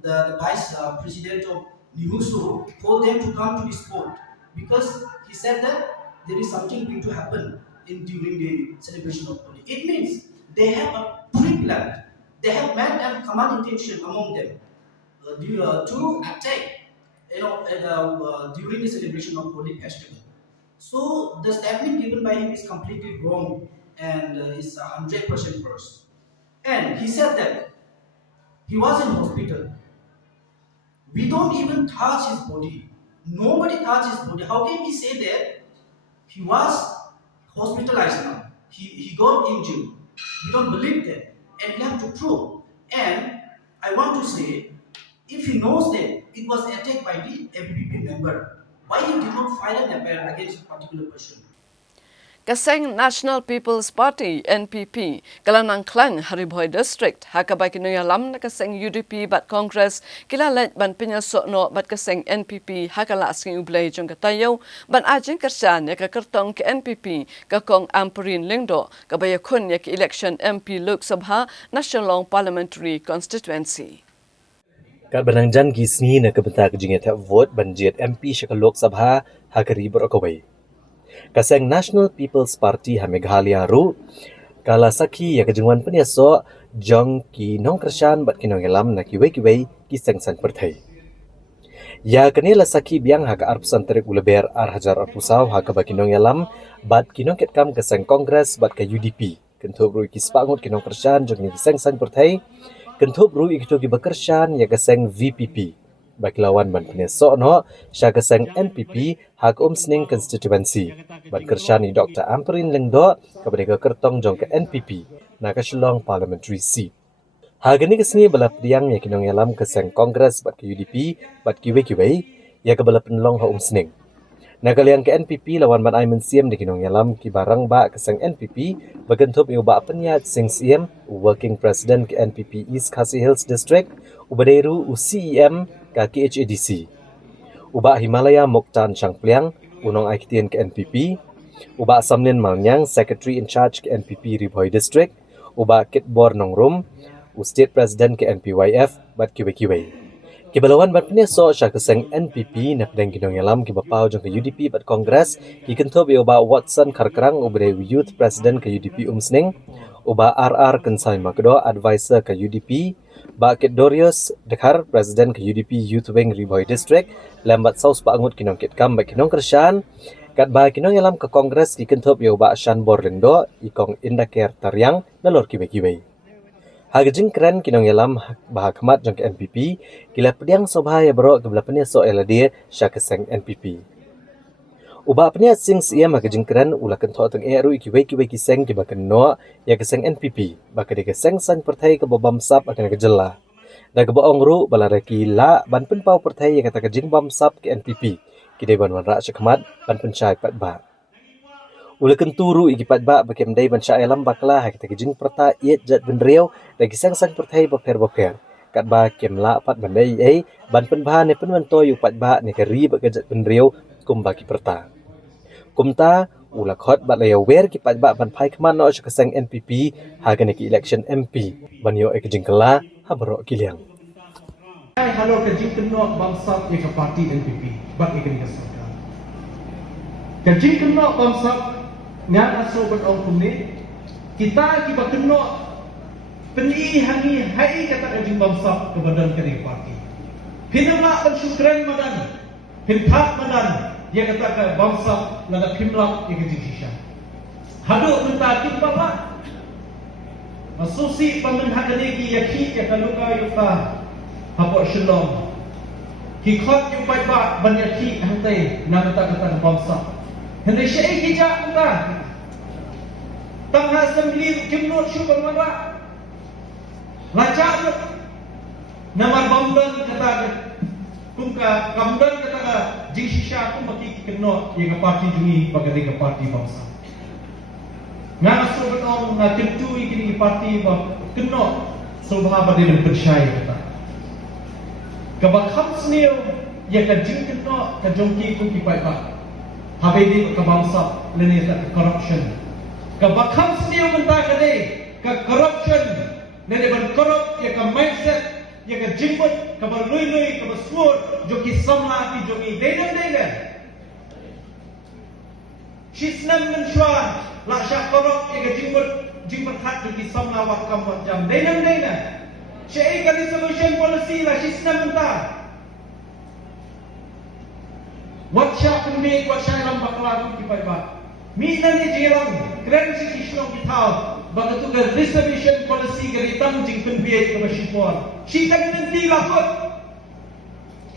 the vice president of Nihusu called them to come to the spot because he said that there is something going to happen during the celebration of Holi. It means they have a pre-plan. They have mad and command intention among them to attack, during the celebration of Holi festival. So the statement given by him is completely wrong and is 100% false. And he said that he was in hospital. We don't even touch his body. Nobody touched his body. How can we say that he was hospitalized now? He got injured. We don't believe that. And we have to prove. And I want to say, if he knows that it was attacked by the MPP member, why he did not file an FIR against a particular person? Kaseng National People's Party NPP Kalanang Klang Haribhoi District hakabai kinoyalam na kaseng UDP bat Congress kilalet ban pinyasokno bat kaseng NPP hakala asking ublay jong katayo ban ajeng kersan ya kakertong ke NPP kakong ampurin lingdo kabaya kun ya ke election MP Lok Sabha National Parliamentary Constituency. Kat banangjan gisni na kebentak jingeta vote banjit MP Shaka Lok Sabha hakari berokawai. Kaseng National People's Party ha Meghalaya ru kala saki ya kejengwan penyaso jong ki nong kersan bat kinong elam na kiwei ki sengsan perthai. Ya kanela saki biang ha ka arpsan terik uleber ar hajar arpusau ha ka bakinong elam bat kinong ketkam kaseng Kongres bat ka UDP kentup ru ki spangut kinong kersan jong ni sengsan perthai kentup ru ikito ki bakersan ya kaseng VPP baklawan ban penyaso no sya kaseng NPP hak Sning constituency ban kershani Dr. Amperin Lengdo kepada kertong jong ke NPP na ke Shillong parliamentary seat. Hagani kesini bala priang ya kinong yalam keseng Kongres bat ke UDP bat kiwe ya ke bala penlong ha Sning. Na kaliang ke NPP lawan ban Aiman Siem di kinong yalam ki barang ba keseng NPP bagentup yu ba penyat Sing Siem working president ke NPP East Khasi Hills district ubaderu UCEM ka KHADC. Uba Himalaya Moktan Changpliang unong aiktian ke NPP, uba Samnin Malnyang secretary in charge ke NPP Ribhoi district, uba Kitbor Nongrum state president ke NPYF bat kiwe. Kibalawan bat penyaso sya keseng NPP na pedang kinong yalam ki bapau jong ke UDP bat Kongres ki kentup uba Watson Karkrang ubade youth president ke UDP Sning, uba RR Kensai Makdo advisor ke UDP, Bakit Dorius Dekhar Presiden ke UDP Youth Wing Ribhoi District lambat saus pangut kinong kitkam bak kinong kersan kat ba kinong yalam ke Kongres ki kentup yo ba Shan Borlendo ikong Indaker Taryang nalor kiwe. Hagajing keren kinong yalam bah khmat jong ke NPP kila pediang sobha ya bro ke bela penyaso eladir sya keseng NPP. Uba penya Sing Siem hagajing keren ula kentho teng eru kiwe kiseng ki bakeno ya keseng NPP bakade keseng san perthai ke bobam sap akan kejela. Da ke boong ru balaraki la ban penpau perthai ya kata kejing bam sap ke NPP kidai ban wan ra syakmat ban pencai pat ba. Ula kenturu iki pat ba bakem dai ban syai lam bakla ha kata kejing perta iet jat benriau da keseng san perthai baper. Kat ba kem la pat bandai ai ban penbha ne penwan toy pat ba ne kari bakajat benriau kum baki perta. Kumta ula khot bat laya wer ki pat ba ban phai khman no sya keseng NPP hagane ki election MP banyo ekjing kala ha baro kiliang. Halo kejing kenok bangsa ke parti NPP bak ikni kesengkan. Kejing kenok bangsa ngan aso berong kumni kita ki bak kenok peni hangi hai kata kejing bangsa ke badan kering parti. Pinama pensyukran madan pintak madan dia kata bangsa nada kimlak yang kejisisha. Haduk minta kim bapa. Masusi pemenhak lagi yaki ya kaluka yuka hapok Shillong. Ki khot yu pai ba ban yaki hantai na kata bangsa. Hendak syai hijak kita. Tang assembly kimnot syukur mara. Lacak nama bamdan kata kumka kamdan kata jing shisha aku bagi kenok yang parti jungi bagi ke parti bangsa. Ngana so betong na tentu ini parti kenok sobha pada dan percaya kata. Kabak kham sneu ya ka jing kenok ka jongki ku ki pai ba. Habis ke bangsa lini tak corruption. Ke bakam sendiri mentah kade ke corruption. Nene ban korup ya ke mindset ya ke jimbut ke berlui-lui ke bersuur joki samla ki joki dena. Shisnan mensyua la syak korup ya ke jimbut hat joki samla wakam jam dena. Syai kali solution policy la shisnan mentah. Wat syak kumik wat syak lam bakla ki pai ba. Mina ni jilang keren si kishlong kitau baga tu ke reservation policy ke ritang jing penbiet ke masyipor. Shikan nanti lakot.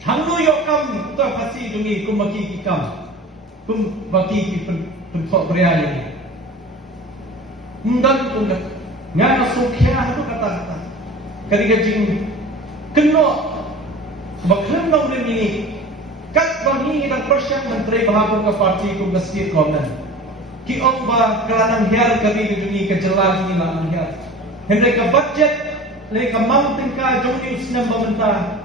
Hangno yokam tu pasti dungi kumaki kikam. Kum baki ki pentok beria ini. Ndan tunggat. Ngana sukya tu kata-kata. Ketika jing keno baklan nong ini. Kat bangi dan proses menteri bahagian ke parti ku gestir komen. Ki omba kelanang hiar kami ke dunia kejelas ni lanang hiar. Hendai ke budget le ke mountain ka jongi usnam pemerintah.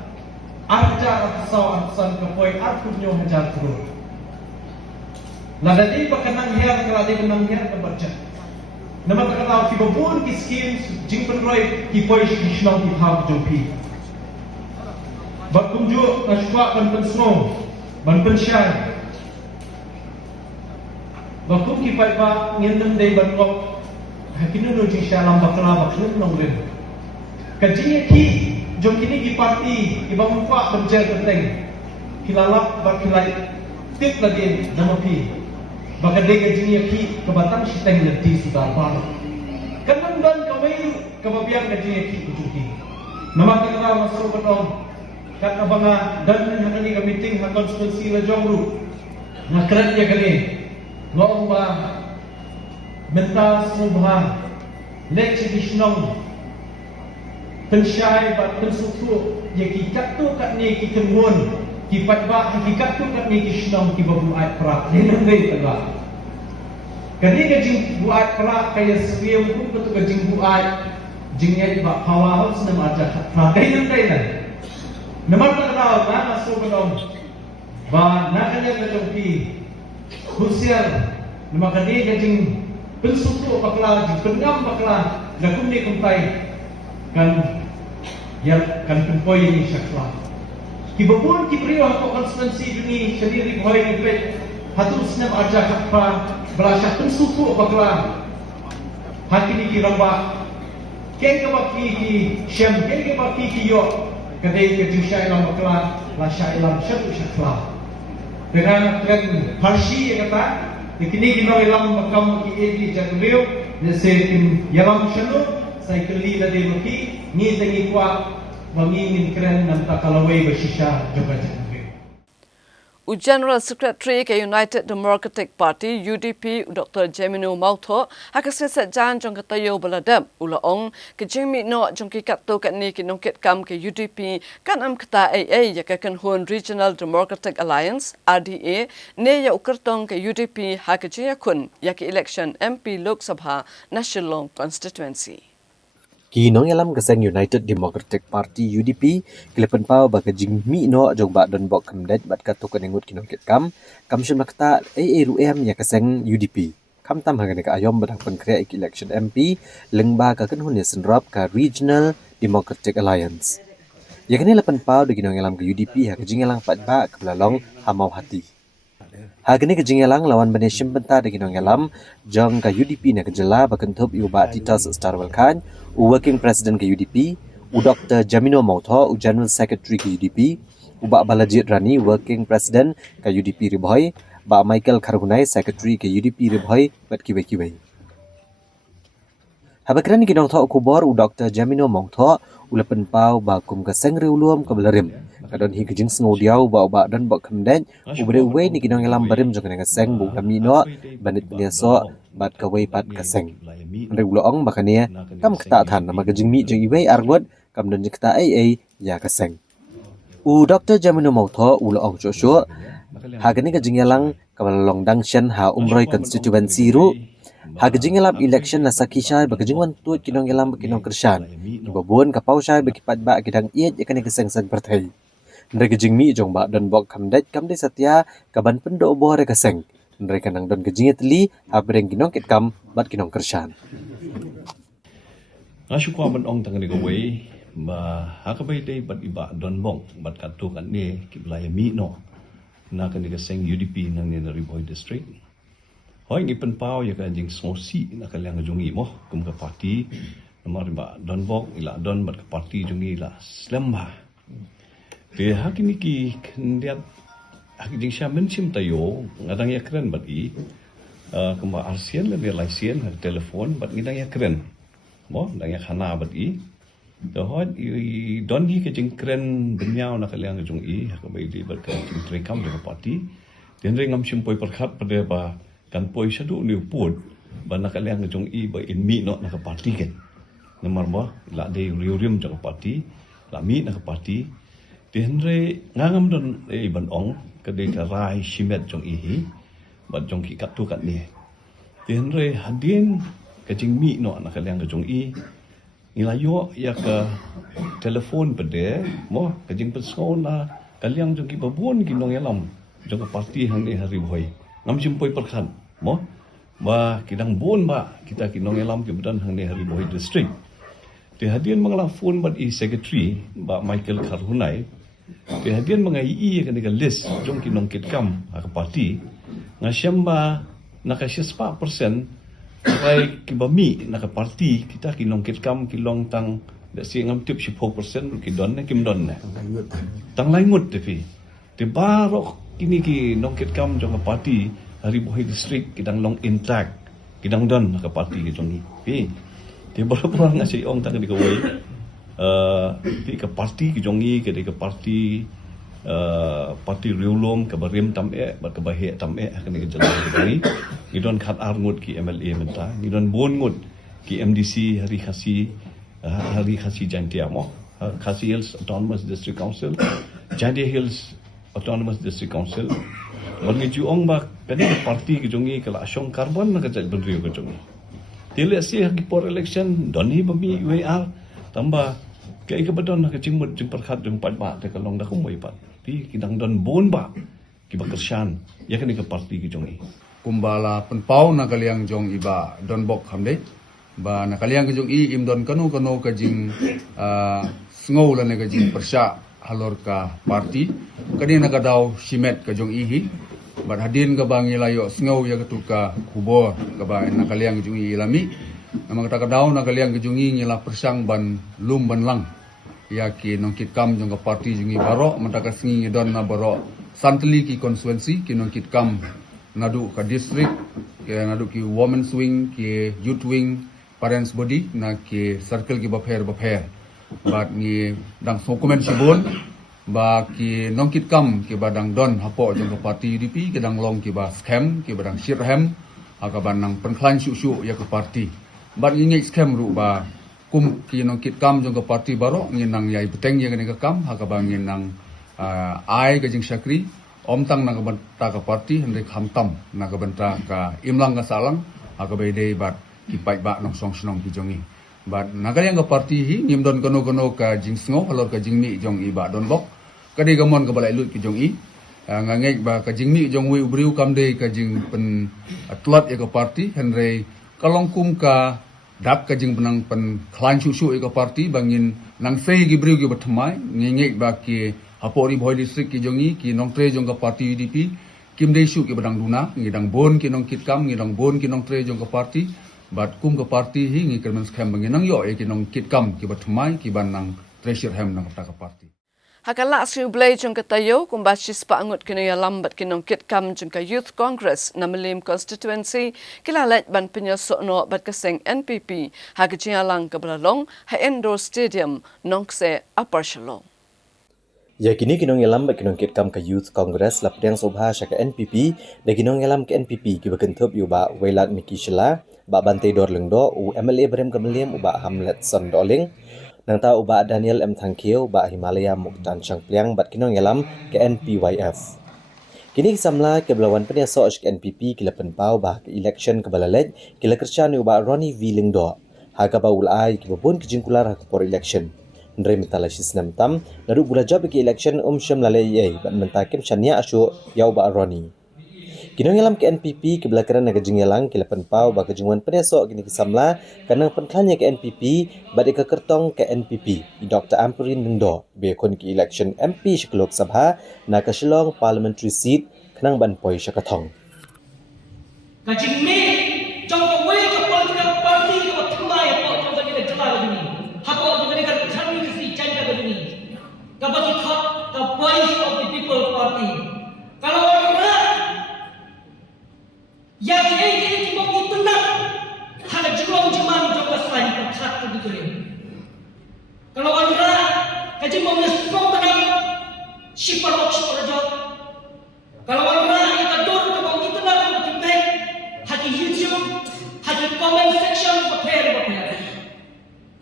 Arja aksau aksan ke poin arkunyo hajar terus. Lada di pakanang hiar keladi kenang hiar ke budget. Nama tak tahu ki babun ki schemes jing penroy ki poin kishnong ki hak jopi. Berkunjung nashwa ban pensong ban pensyai bakum ki pai ba ngin dei ban ngok hakinu no ji shalam bakla bakhlun nong ren kaji ki jom kini ki parti ki bang fa berjer teng kilalap bakilai tip lagi nama pi bakade kaji ki kebatang siteng leti sudah par kanang dan kawai kebabiang kaji ki kujuki nama kita masuk petong kat abanga dan hakani ka meeting ha konstituensi la jongru na krat ya kani ngong ba mental subha lek dishnong pensyai ba pensutu ye ki kat tu kat ni ki kemun ki patba ki kat tu kat ni ki shnong ki babu ai prak ni ngai taga kani ga jing bu ai prak kaya swiem ku tu ga jing bu ai jing ye ba hawa haus na ma ja prak kai ngai Naman tak tahu na masuk ke dalam ba nakanya ke jongki khusyar nama kadi gajing pensutu bakla penam bakla lakum ni kumpai kan ya kan penpoi ni syakla kibabun kibriyo ko konstituensi duni sendiri boy ni pet hatu snam aja hakpa berasa pensutu bakla hati ni kiramba ke baki ki syam ke baki ki yo kadai ke syai lam bakla la syai lam syatu syakla dengan tren parsi yang kata kini kita lam bakam ki edi jadriu jese kim yalam syanu sai keli la de maki ni tengi kwa bangin keren nam takalawai bersisha juga jadriu General Secretary ke United Democratic Party UDP Dr. Gemino Mautho hakasesat jan jong katayo baladam ulaong ke jemi no jong ki katto kat ni ki nongket kam ke UDP kan am kata AA ya kan hun Regional Democratic Alliance RDA ne ya ukertong ke UDP hakajia kun ya ki election MP Lok Sabha National Constituency Kinong yalam keseng United Democratic Party UDP kilepen pau baka jingmi no jong ba don bok kemdet bat kato kenengut kinong ket kam shim nakta ruem ya keseng UDP kam tam hagane ka ayom badang penkrea election MP lengba ka kenhun ya senrop ka Regional Democratic Alliance ya kene lepen pau de kinong yalam ke UDP ha kejing yalang pat ba kebelalong hamau hati Hagani kejingelang lawan benesim benta de kinong yalam jong ka UDP na kejela bakentup iuba titas Starwell Khan Working President ke UDP Dr. Gemino Mautho General Secretary ke UDP Ba Balajit Rani Working President ke UDP Riboy Ba Michael Khargunai Secretary ke UDP Riboy bat kiwe-kiwe Habakran kinong tho kubor Dr. Gemino Mautho ulapen pau ba kum ka sengre ulum ka belarim kadon hi kejing snodiau ba dan ba kemden ubre we ni kinong yalam barim jong ka seng bu kami no banit biaso bat ka we pat ka seng re ulong bakania kam kta than nama kejing mi jeng iwe argot kam don kta ai ya ka seng Dr. Gemino Mautho ulong chosho hagani kejing yalang ka balong dang shen ha umroi constituency ru Hagajing yalam election na sakishay bagajing wantut kinong yalam kinong kersyan. Ibabun kapau shay bagipat ba kidang iet yakan ikasengsan pertay. Nregajing mi jong ba don bok kamdet kamde satya kaban pendo obo re kaseng. Mereka nang don kejingit li habreng kinong kitkam bat kinong kershan. Ngasukwa ban ong tangan gawai ba hakabai dai bat iba don bong bat katu kan ni kiblaya mi no na kan ni seng UDP nang ni Riboy district. Hoi ngi pen pau ya kan jing sosi na kalyang jungi mo kum ka parti nomor ba don bong ila don bat ka parti jungi la slamba. Te hakini ki kendiat hak jing shamen sim tayo ngadang ya keren bat i kuma arsian le laisien har telefon bat ngidang ya keren. Mo dang ya khana bat i dohot i don hi ke jing kren benyau na kalyang jung i ha bai di bat ka jing trekam de parti den ring ngam sim poi perkhat pada ba kan poi sadu ni put ba na kalyang jung i ba in mi no na ka parti ken nomor ba la de riurim jung parti la mi na ka parti den re ngam don e ban ong ka de ka rai simet jung i hi ba jung ki kat tu kat ni den re hadin kajing mi no na kalyang kajong i nilayo ya ka telefon pede mo kajing pesol na kalyang jong ki babon ki nong yalam jong parti hang ni hari boy ngam simpoi perkhan mo ba kidang bon ba kita ki nong yalam ki badan hang ni hari boy district te hadian mangala phone bat i secretary ba Michael Kharhunai te hadian mangai i ka ni ka list jong ki nong kit kam ka parti ngasyam ba nakasya 4% Pai kibami naka parti kita kinong kitkam kilong tang si ngam tip 10% kidon kim don tang laingut tapi te barok kini ki nong kitkam jong parti hari boy district kidang long intact kidang don naka parti ki jong ni te barok ngasi ong tang di kawai ti ka parti ki jong ni ke ka parti parti riulom ke barim tam bat ke bahe tam akan ke jalan ke ni ngidon khat arngut ki MLA menta ngidon bon ngut ki MDC hari khasi jantia mo Khasi Hills Autonomous District Council Jantia Hills Autonomous District Council wangi juong ba kani parti ki jongi kala asyong carbon na kajal benrio ke jongi tile si ki por election doni bami UAR tamba kai ke badon na kecimut jing perkhat jing patba te kalong da kumoi pat kidang don bon ba ki bakershan ya kan ke parti ki jongi kumbala penpau na kaliang jong iba don bok hamde ba na kaliang jong i im don kanu ka jing ngou la na ka jing persya halor ka parti kadi na ka daw simet ka jong i hi ba hadin ka bang ilayo ngou ya ka tuka kubor ka ba na kaliang jong i ilami namang ka daw na kaliang jong i ngila persang ban lum ban lang ya ki nong kit kam jong ka parti jungi baro mantaka singi don na baro santli ki constituency ki nong kit kam nadu ka district ki nadu ki women's wing ki youth wing parents body na ki circle ki bapher bat ni dang dokumen sibon ba ki nong kit kam ki badang don hapo jong ka parti UDP ki dang long ki ba scam ki badang shirham aka banang penklan syu ya ka parti bat ngi scam ru ba kum ki nong kit kam jong ka parti baro nginang yai beteng ya ka kam haka bangin nang ai ka jing syakri om tang na ka banta ka parti hande khamtam na ka banta ka imlang ka salang haka bede bat ki pai ba nong song snong ki jongi bat nagal yang ka parti hi ngim don kono ka jing sngo halor ka jing mi jong i ba don bok ka de gamon ka balai lut ki jong i ngangek ba ka jing mi jong wi ubriu kam de ka jing pen atlat ya ka parti henre kalong kum ka dap ka jing benang pen klan susu ka parti bangin nang sei gi briu gi batmai ngengek ba ki hapori boy district ki jongi ki nong tre jong ka parti UDP kim de su ki badang duna ngidang bon ki nong kitkam ngidang bon ki nong tre jong ka parti bat kum ka parti hi ngi kermen scam bangin nang yo e ki nong kitkam ki batmai ki banang treasure ham nang ka parti Hakala asri blay jong katayo kung basis pa angot kinaya lambat kinong kitkam jong ka Youth Congress na Malim constituency kilalat ban pinyasokno bat kaseng NPP hagajia lang kabalalong ha indoor stadium nongse Upper Shalom. Ya kini kinong yalam bat kinong kitkam ka Youth Congress la pediang sobha sya ka NPP da kinong yalam ka NPP ki bakentup yu ba Wailat Miki Shela ba Bante Dorlengdo u MLA Brem Kamaliam u ba Hamlet Son Doling nang ta uba Daniel M Thangkio ba Himalaya Muktan Changpliang bat kinong yalam ke NPYF. Kini samla ke belawan penyaso ke NPP kila penpau ba ke election ke balalet kila kerja ni uba Ronnie V Lingdo. Haga ba ulai ke babun ke jingkular ke por election. Ndre mitala sistem tam naru bula job ke election syam lalai bat mentakim chania asu ya uba Ronnie. Kinong yalam ke NPP ke belakaran naga jingyalang ke lapan pau ba kejungan penesok gini kesamla kanang pentlanya ke NPP badi ke kertong ke NPP Dr. Ampurin Nendo be kon ki election MP Lok Sabha na ke Shillong parliamentary seat kanang ban poi Shakatong. Kajing ni jong ke wei ke political party ke thmai apa jong ke ni jala ke ni hapo jong ke ni chani ke si chanja ke ni ka bagi khot the voice of the people party kalau orang yang ini cuma tenang hanya jelong cuman jong ke selain khat ke gitu ni kalau orang kajing mau strong tenang sipar jong kalau orang yang kadur ke mau tenang hati YouTube, hati comment section berper.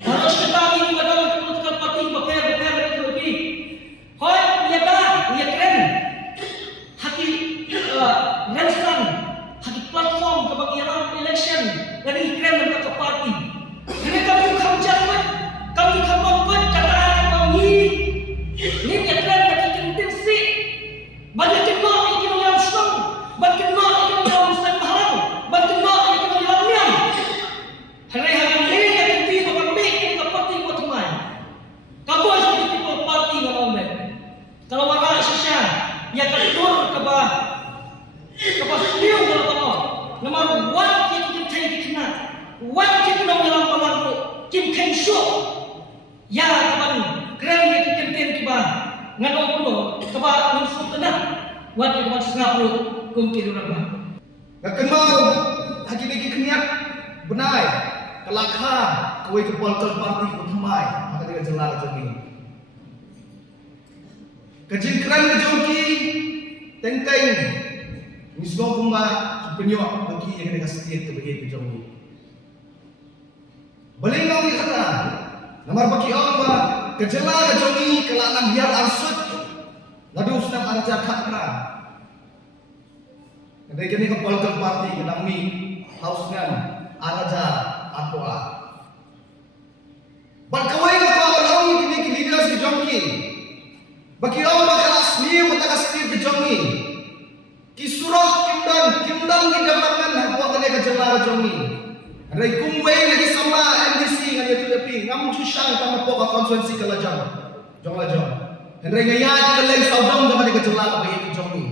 Harus ketahui bagaimana political party berper itu lebih. Hoi, ia keren. Hati ransan, hati platform kebagian election dari keren ke party. Ini kami kerjakan, kami kembangkan kata kami. Ini keren bagi intensi. Bagi kita ini yang strong, bagi kita ini yang kalau warga Indonesia ya ketur ke beliau kalau tahu nomor what kita take kena what kita nak dalam kim ken show ya kapan keren kita campaign kiba ngadong pulo keba musuh tenang what kita sengapur kumpi orang Kenal haji bagi keniat benai kelakha kawai ke political party bertemai maka dia jelas macam ni kejingkran kejongki tenteng misgo kumba penyok bagi yang dekat setiap bagi kejongki belingau ni kata nomor bagi Allah kejela kejongki kelanang biar arsut lalu senang ada jahat kerang dari kini ke political party kenang mi hausngan araja atwa berkawai ke orang ini ke leaders kejongki bagi orang kelas ni kita kasih kejongi, kisurat kimdan di departemen apa kena kejelah kejongi. Ada kumway lagi sama MDC dengan itu tapi ngam susah kamu pokok konsensi kelajang, jong. Ada ngayat keleng saudong dengan kejelah bagi kejongi.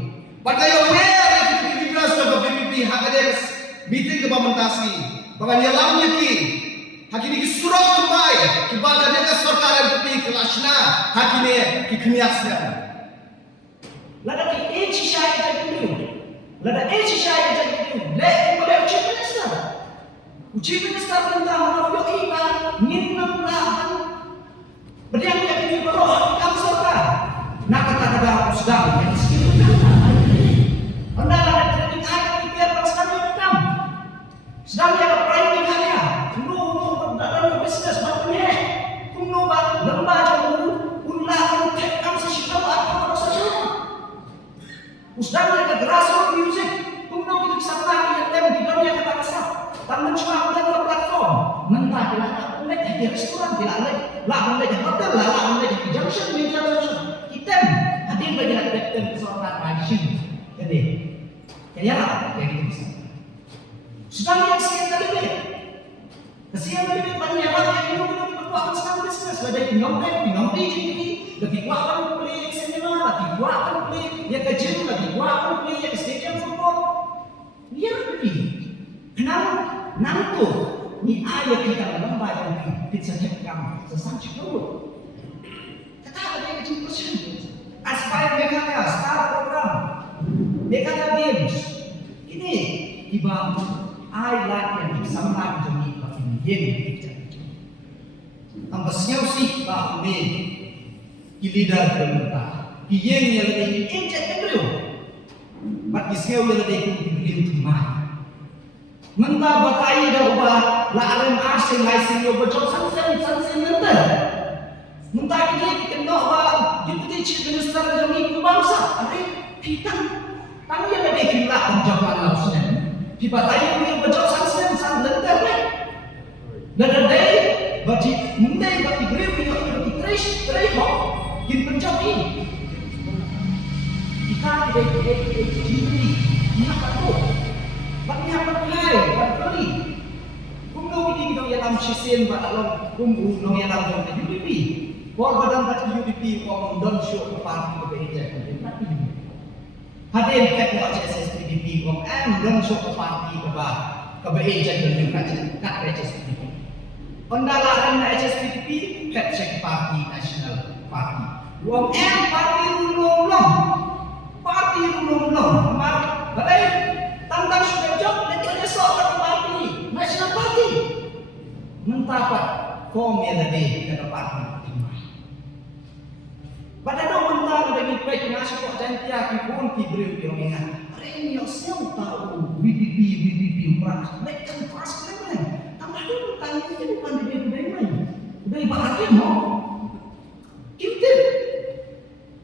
Pakai aware kita sebagai PPP hak ada meeting kepamentasi, bahkan yalamnya ki. Hakini surat tumai kibada dengan sarkar MPP kelasna hakini kikniasna lada ki shisha kita dulu lada shisha kita dulu le boleh uji minister tentang mana yo iba ninam lahan berdiam dia ini beroh kam sarkar nak kata sudah yang sekitar anda ada kritik ada pikir pasal kam sedang ada private hanya business batnya kuno bat lembah jauh ulah tek kam sishita apa saja usdan ada grassroots music kuno kita sama yang tem di dunia kata kasar tangan cuma ada platform mentah bila ada di restoran bila ada hotel ada junction kita hadir bagi ada seorang tradisi jadi kayak apa yang kita bisa sedang yang sekian kali kesian dari banyak orang yang berkuat sama bisnes ada pinong ini lagi kuat play seminar lagi kuat play ya kecil lagi kuat play ya stadium football dia pergi kenapa nanti ni ayah kita lembah yang kita cekam sesanjung dulu kata ada yang kecil persen aspire mereka star program mereka games ini ibang I like yang sama dengan yen ang basyaw si ba me kilidar pemerintah yen yang lebih injek kedua mat isyaw yang lebih kubili utama mentah batai dah ubah la alam asing laising yo bocor sansen nanti mentah kita noh ba deputy chief minister jami bangsa ari kita tang yang lebih kilat penjabat langsung di batai yo bocor sansen nanti Nadadai bagi mundai bagi beri bagi trace hok gin penjabi kita diberi Ina aku. Baknya pakai, bakali. Kumno kini kita yang sisen batalong kumbu no yang dalam UDP. Bor badan tak UDP om don show parti ke beja. Hadir kat nak SSPDP om don show parti ke beja dan juga kat SSPDP. Pendalaran SSPDP kat parti nasional parti. Om parti ulung. Parti ulung. Amar balai tantang sudah job dan esok parti nasional parti. Mentapat formula D ke parti. Pada dong mentang bagi baik masuk kok jantia ki pun ki beriu ki omengan. Reni osel tahu BBP merah. Mereka pas keren. Tambah dulu tanya itu bukan di budaya main. Budaya bahagia mau. Kita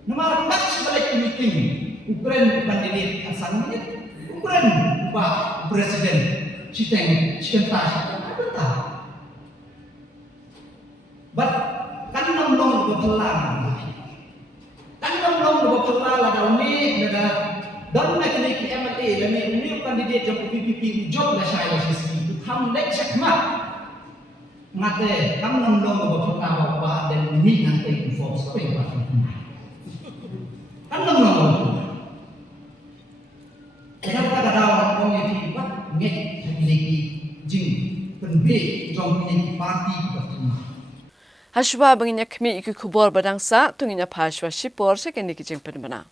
nama tak sebagai meeting. Ukraine kandidat asal ini. Ukraine Pak Presiden Citeng Cikentas. Apa tak? But kan nomor berpelan. Tanam long do pula la da uni da dan nak ni ki MLA la ni candidate jam PPP job la sai la sisi tham lek sakma ngate kam nam long do pula ba dan ni nanti inform story ba kan nam long kita kata dalam komiti ba nget lagi jing penbe jom ni parti pertama Hashwa banginya kami ikut kubur badangsa tunginya Hashwa Shipor sekini kijing penbana.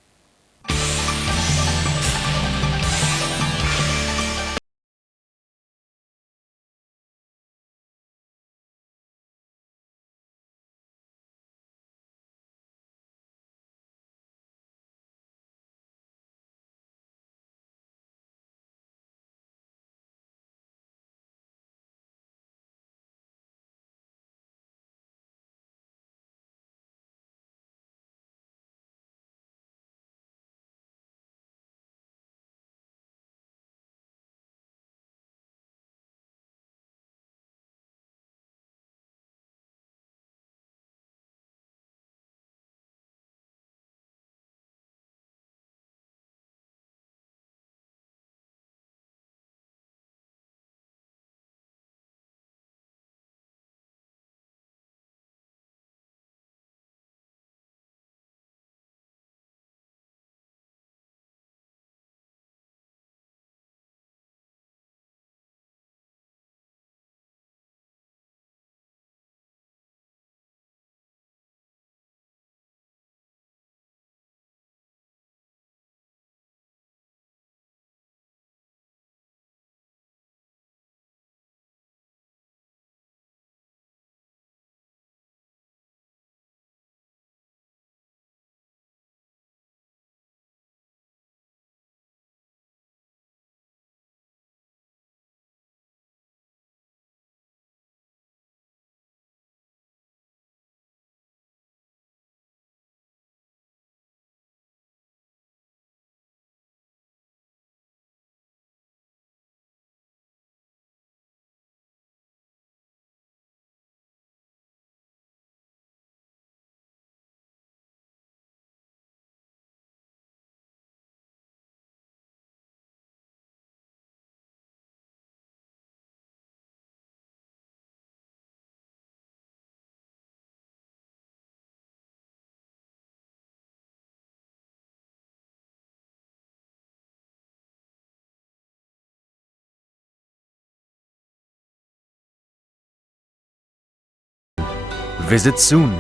Visit soon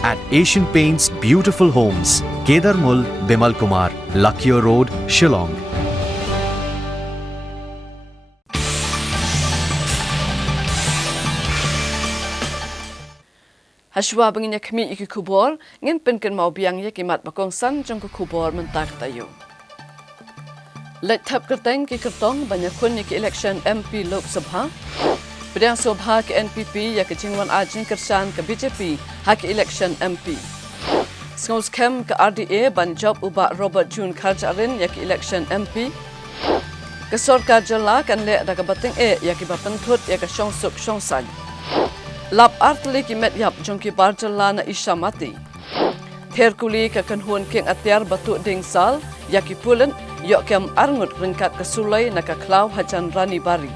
at Asian Paints Beautiful Homes, Kedarmul, Bimal Kumar, Lakhiya Road, Shillong. Hashwa banginya kami ikut kubur, ngin penken mau biang ya kimat bakong san jong kubur mentak tayo. Let tap kerteng ki kertong banyak kun ki election MP Lok Sabha. Bidang Sobha ke NPP ya ke Jingwan Ajin Kersan ke BJP hak election MP. Skos Kem ke RDA ban job ubah Robert Jun Karjarin ya ke election MP. Kesor Karjala kan le da ke bating ya ke bapentut ya ke Syongsuk Syongsan. Lap artli ki met yap jong ki Barjala na isya mati. Therkuli ke kanhun king atyar batu ding sal ya ki pulen yok kem arngut ringkat ke sulai naka klau hajan rani bari.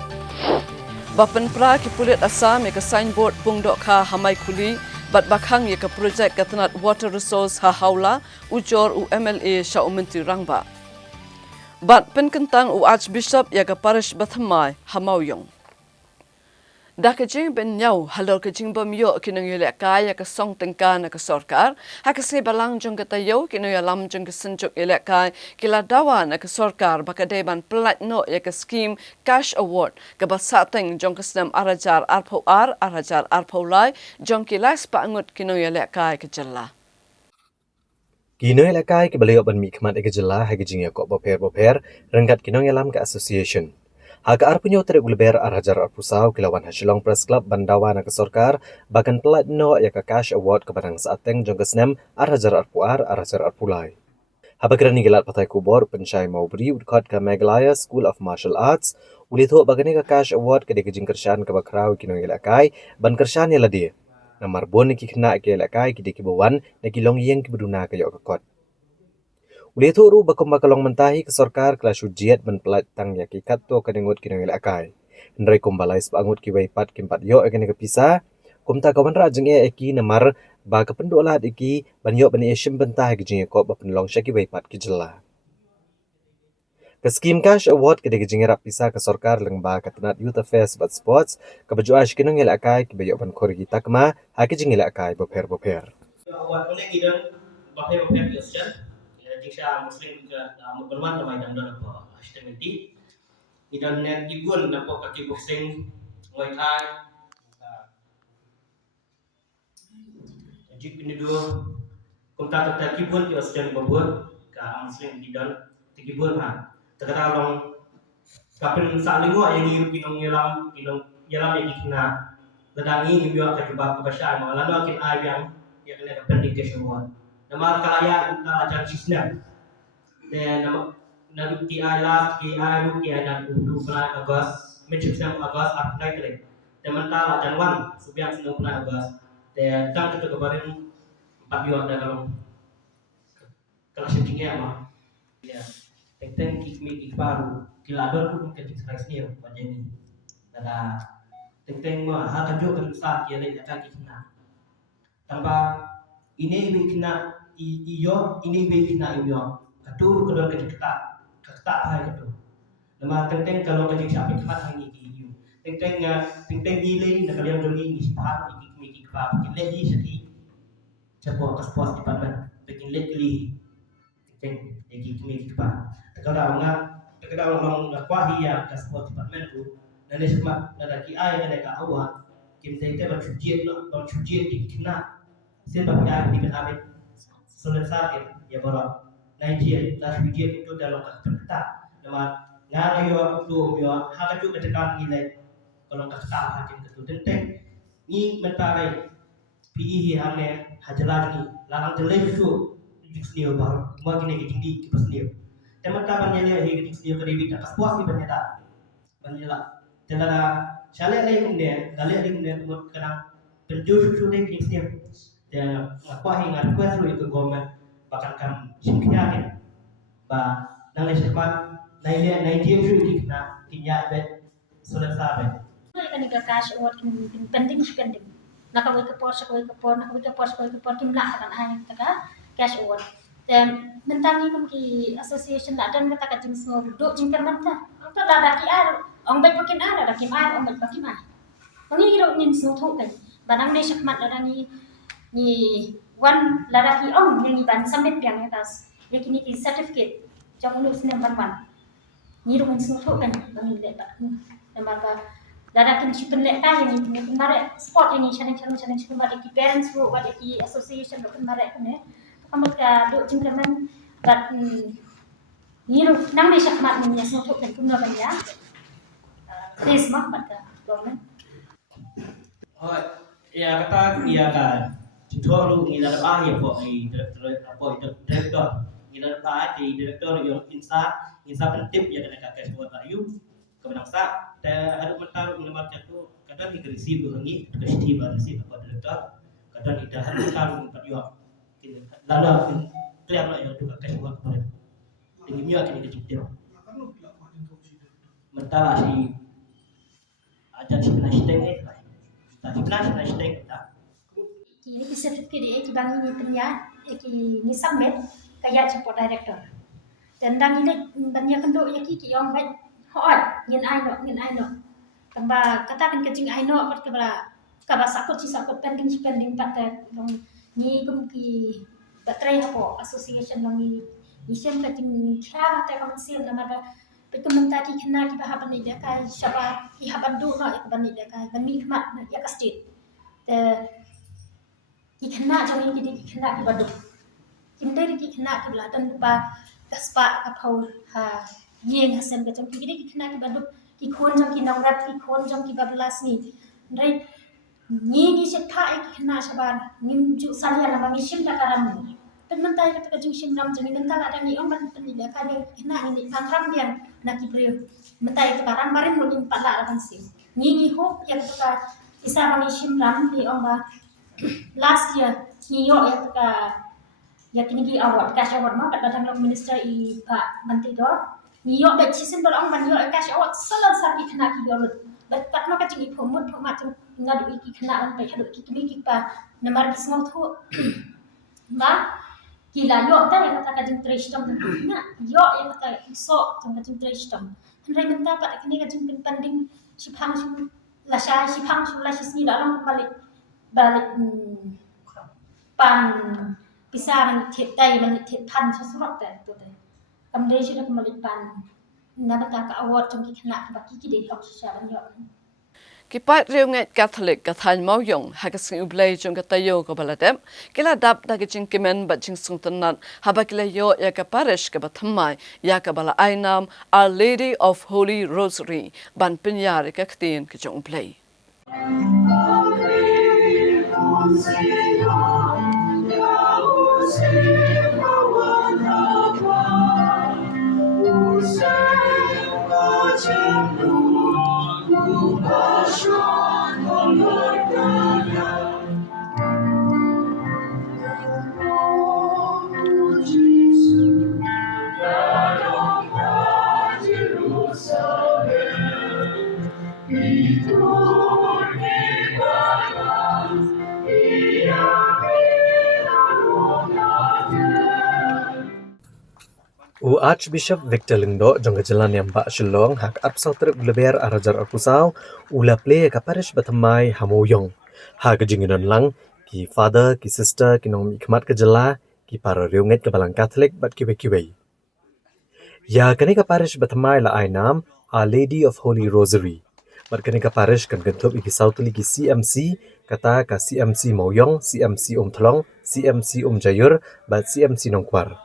Bapen pra ki pulit Assam ke signboard pungdok kha hamai kuli bat bakhang ye ke projek katanat water resource ha haula ujor u MLA Syauminti Rangba. Bat penkentang u Archbishop ya ke parish Bathamai Hamauyong. Dah kejing ben nyau halor kejing bamyo kinang yelek kaya ke song tengka na ke sorkar ha ke se balang jong kata yo kinang yalam jong ke senjuk yelek kai kila dawa na ke sorkar bakade ban pelat no ya ke scheme cash award ke basateng jong ke senam arajar arpolai jong kilas pa angut kinang yelek kai ke jella. Kinang yelek kai ke beliau ban mi khmat ke jella ha kejing ya kok boper rengkat kinang yalam ke association. Haka arpunyo terek gulber arhajar arpusau kilawan Hashilong Press Club bandawa na kesorkar bagan pelat no ya ke cash award kepadang saateng jong kesnem arhajar arpulai. Habagran ni gelat patai kubor pensyai mau beri udkot ke Meghalaya School of Martial Arts ulitho bagani ke cash award ke dekejing kershan ke bakrau kinong ilakai ban kershan ya ladi. Namar bon ki kena ke ilakai ki dekibawan na kilong yeng kibuduna ke yok kekot. Ulitho ru bakom bakalong mentahi ke sorkar kelas ujiat ben pelat tang ya ki katto kadengut kinong ilakai. Ndrai kombalai sepangut ki waipat kimpat yo ekene ke pisa kumta kawan ra jeng eki namar ba ke pendola iki ban yo ban esim bentah ke jeng ko ba penlong syaki waipat ki jela. Ke scheme cash award ke jeng rap pisa ke sorkar leng ba ke tenat youth affairs but sports ke baju ash kinong ilakai ki bayo ban korgi takma ha ke jeng ilakai boper. Award oleh gidan boper Christian jika Muslim juga berwan ramai dan apa hashtag idan net igun napo kaki boxing Muay Thai jik ini dua kumta kata kibun ki osjan babun ka Muslim idan tikibun ha takata long kapin salingo yang hirup kinong yalam yang ikna ledangi himyo ka jubak basya malano kin ayang ya kena pendidik semua nama kalaya kita ajar sistem dan nama ki ayat ki ayu ki adan udu pernah agas sistem agas apply kre dan mental ajar wan subiang sino pernah agas dan tang kita kemarin 4 bulan dah kalau kelas tinggi ama ya tentang ki baru kilador pun ke discuss ni macam ni ada tentang mah hal kerja kerja dia lagi akan kita tanpa ini kena iyo ini kena iyo katu kedua kata hai katu nama tentang kalau kerja siapa kemat ini iyo tentang ini nak kalian jogi ni sepah iki kapa lagi sedih cepat kepuas department bikin lagi tentang iki kapa kalau orang kuahi ya kepuas department tu dan semua ada ki ai ada ka awak kita bercuci di kena sebab yang diketahui sulit sakit ya baru Nigeria las video itu dalam kereta nama nara yo tu yo haka tu ketekan nilai kalau kereta hakim itu tentang ni mentai PE hamne hajalan ni larang jelek tu diksniu baru mau kini tinggi kipasniu teman banyak he diksniu keribi tak puas ni banyak Tela syale lagi kemudian dalih lagi kemudian kena penjual ni diksniu dan apa yang ada kuat itu government bakal kan singknya kan ba nang lepas Nigeria itu kena kinya bet sudah sahabat kan ni cash award penting spending nak kau ke pos kimlah kan ai taka cash award dan mentangi kum ki association lah dan kata kacing semua duduk jingkar mata apa dah ki ar ong bet pakin ar dah ki ar ong bet pakin ar ngi ro nin semua tu kan banang ni syakmat dah ni wan laraki ong yang iban sampai piang atas yang kini ki certificate jang ulus number 1 ni rumah semua kan bang letak maka laraki chicken letak yang ini kemarin sport ini channel pada ki parents group pada ki association kemarin kan ya kamu ka duk cingkraman bat ni ru nang ni syakmat ni semua kan kumna ban ya please mak pada government ya kata dia kan Tuaru ngilar ya po di direktur ngilar di direktur yang insa pentip ya kena kakek buat ayu kemenang sa te ada mentar mengemar jatuh kadang di kerisi bungi kerisi barisi apa direktur kadang di dahan mentar empat yo lalu kelihatan ya tuh kakek buat pada tinggi dunia kini kecil. Mentara si ajan si penashteng lah. Tadi penashteng tak. Kini bisa fikir ki bangi ni penya ki ni summit kaya support director. Dan dang ini banyak kenduk ya ki yang baik hot ngin ai no. Tambah katakan kecing ai no pat kaba sakut pending pat long ni kum ki batrai hapo association long ni isen kecing kya mate council nama pemerintah ki kena ki bahaban ni dia kai syaba ki haban du no ek ban ni dia kai ban mi khmat ya ka state te ki kena jong ki ki kena ki badu kim dai ki kena ki bla dan ba kaspa ka phau ha yeng hasen ka jong ki kena ki badu ki khon jong ki nawrat ki khon jong ki bablas ni rai ni sekha ki kena syaba nim ju salia na bangi sim ta karam ni pemerintah ka jong sim ram jong ni ta ada ni om ban ni dia ka kena ni pangram dia na ki priyo mentai ka ram barin mo ni pala ban sim ni ho yang ka isa bangi sim ram ni om ba last year kiyo ya kini ki award cash award ma kat badang long minister I Pak Menteri do niyo bet sisen bolong ban yo cash award salan sar ki kena ki yo bet kat ma ka cing phomut phomat ngadu ki kena ban pe hadu ki kini ki pa namar ki small thu ma kila yo ta ya kata jing tristom na yo ya kata so jing jing tristom hendrai menta pat kini ka jing pending si phang su la sha si phang su la si ni la long balik pan pisah man thiệt tay man thiệt pan cho surat tay tu tay kam dei sila kembali pan nabata ka award trong ki khana ba ki dei học sha ban yo Ki pat reu nget Catholic ka than mau yong ha ka sing ublei jong ka tayo ka baladem kila dap da ki jing kimen ba jing sung tanan ha ba kila yo ya ka parish ka ba thamai ya ka bala ainam Our Lady of Holy Rosary ban pinyar ka ktin ki jong ublei Archbishop Victor Lingdo jong jalan yang ba Shillong hak apsau truk leber arajar arpusau ula play ka parish batamai hamoyong ha gajinginon lang ki father ki sister ki nong ikmat ke jela ki para riunget ke balang Catholic bat kiwe ya kani ka parish batamai la ainam Our Lady of Holy Rosary bat kani ka parish kan gentup iki sautuli ki CMC kata ka CMC Moyong CMC Thlong CMC Jayur bat CMC Nongkwar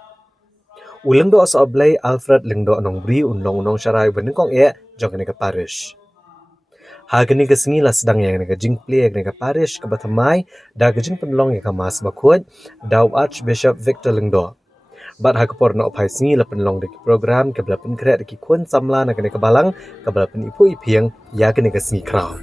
Ulang do sa oblay Alfred Lingdo nong bri unong syarai benengkong jong ka parish. Ha gani ka singi la sedang yang ka jing play ka parish ka batamai da ka jing penlong ka mas bakhod daw Archbishop Victor Lingdo. Bat ha ka por no opai singi la penlong de program ka bla pen kret ki kun samla na ka balang ka bla pen ipu ipiang ya gani ka singi kraw.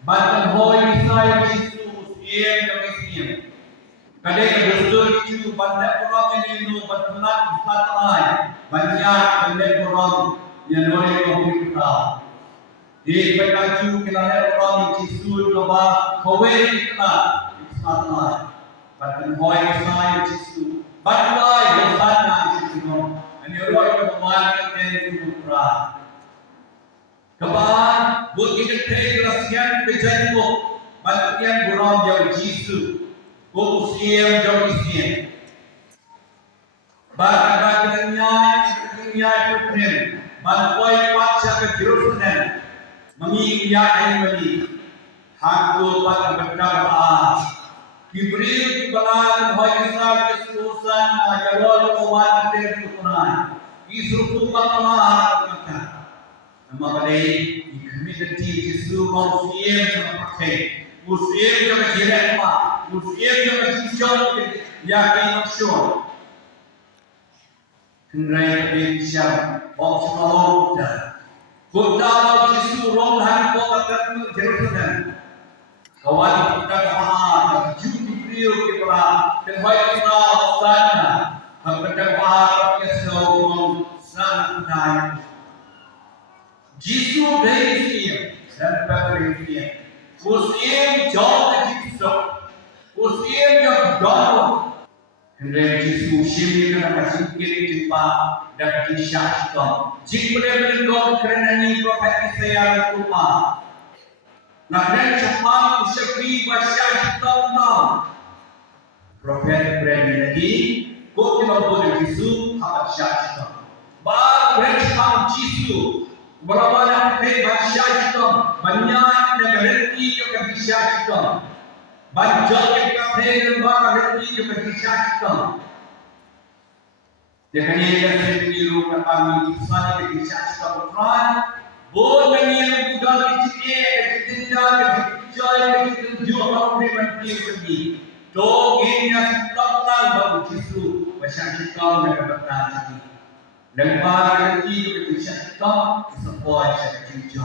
Bahkan hoi saya Yesus yang kami kadai berdoa itu banyak orang ini nu berkenaan fatai banyak banyak orang yang boleh kita di berkaju kelana orang Yesus loba kowe kita fatai bahkan hoi saya Yesus banyak dosanya Yesus ani orang yang memakai itu pura Kapan buat kita kerasian berjatuh, bagian burung jauh Yesus, usia jauh Yesus. Bagiannya itu krim, bagai wajah ke Jerusalem, mengiya ai bali hantu pat berkara Kibril balan hoysa kesusan jalol kawan tertukunan isuku patama kata nama balai community jisu muslim pakai muslim yang jiran ma muslim yang jijon ya kainsur Henry bin Syam Bokshmolong Kota jisu rong hari kota Jerusalem kawan kita mahal judi beliau kita dan baik kita sana kita mahal kita semua santai jisu dari sini dan dari sini muslim jauh dari jisu muslim yang jauh dan jisu sini kita sikit jumpa dan disyahkan jika benar kerana ini profet saya lupa Nakran cepat usyakri basyah tahun Profet berani lagi Kau tidak boleh Jisu Habat syah tahun Bar berani cepat Jisu Berapa profet basyah tahun Banyak yang berhenti Kepada syah tahun Banyak yang berhenti Kepada syah tahun Dengan ia sendiri Rupa kami Kisah Kepada syah tahun Bon mengirim budal kecil, kecil, jual priman kiri. Dogenya total baru jisu, macam kita mereka bertanya. Lempar kecil, kecil, semua kecil.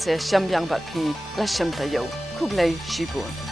Saya Syam yang bat pi la Syam tayau kublai shibun.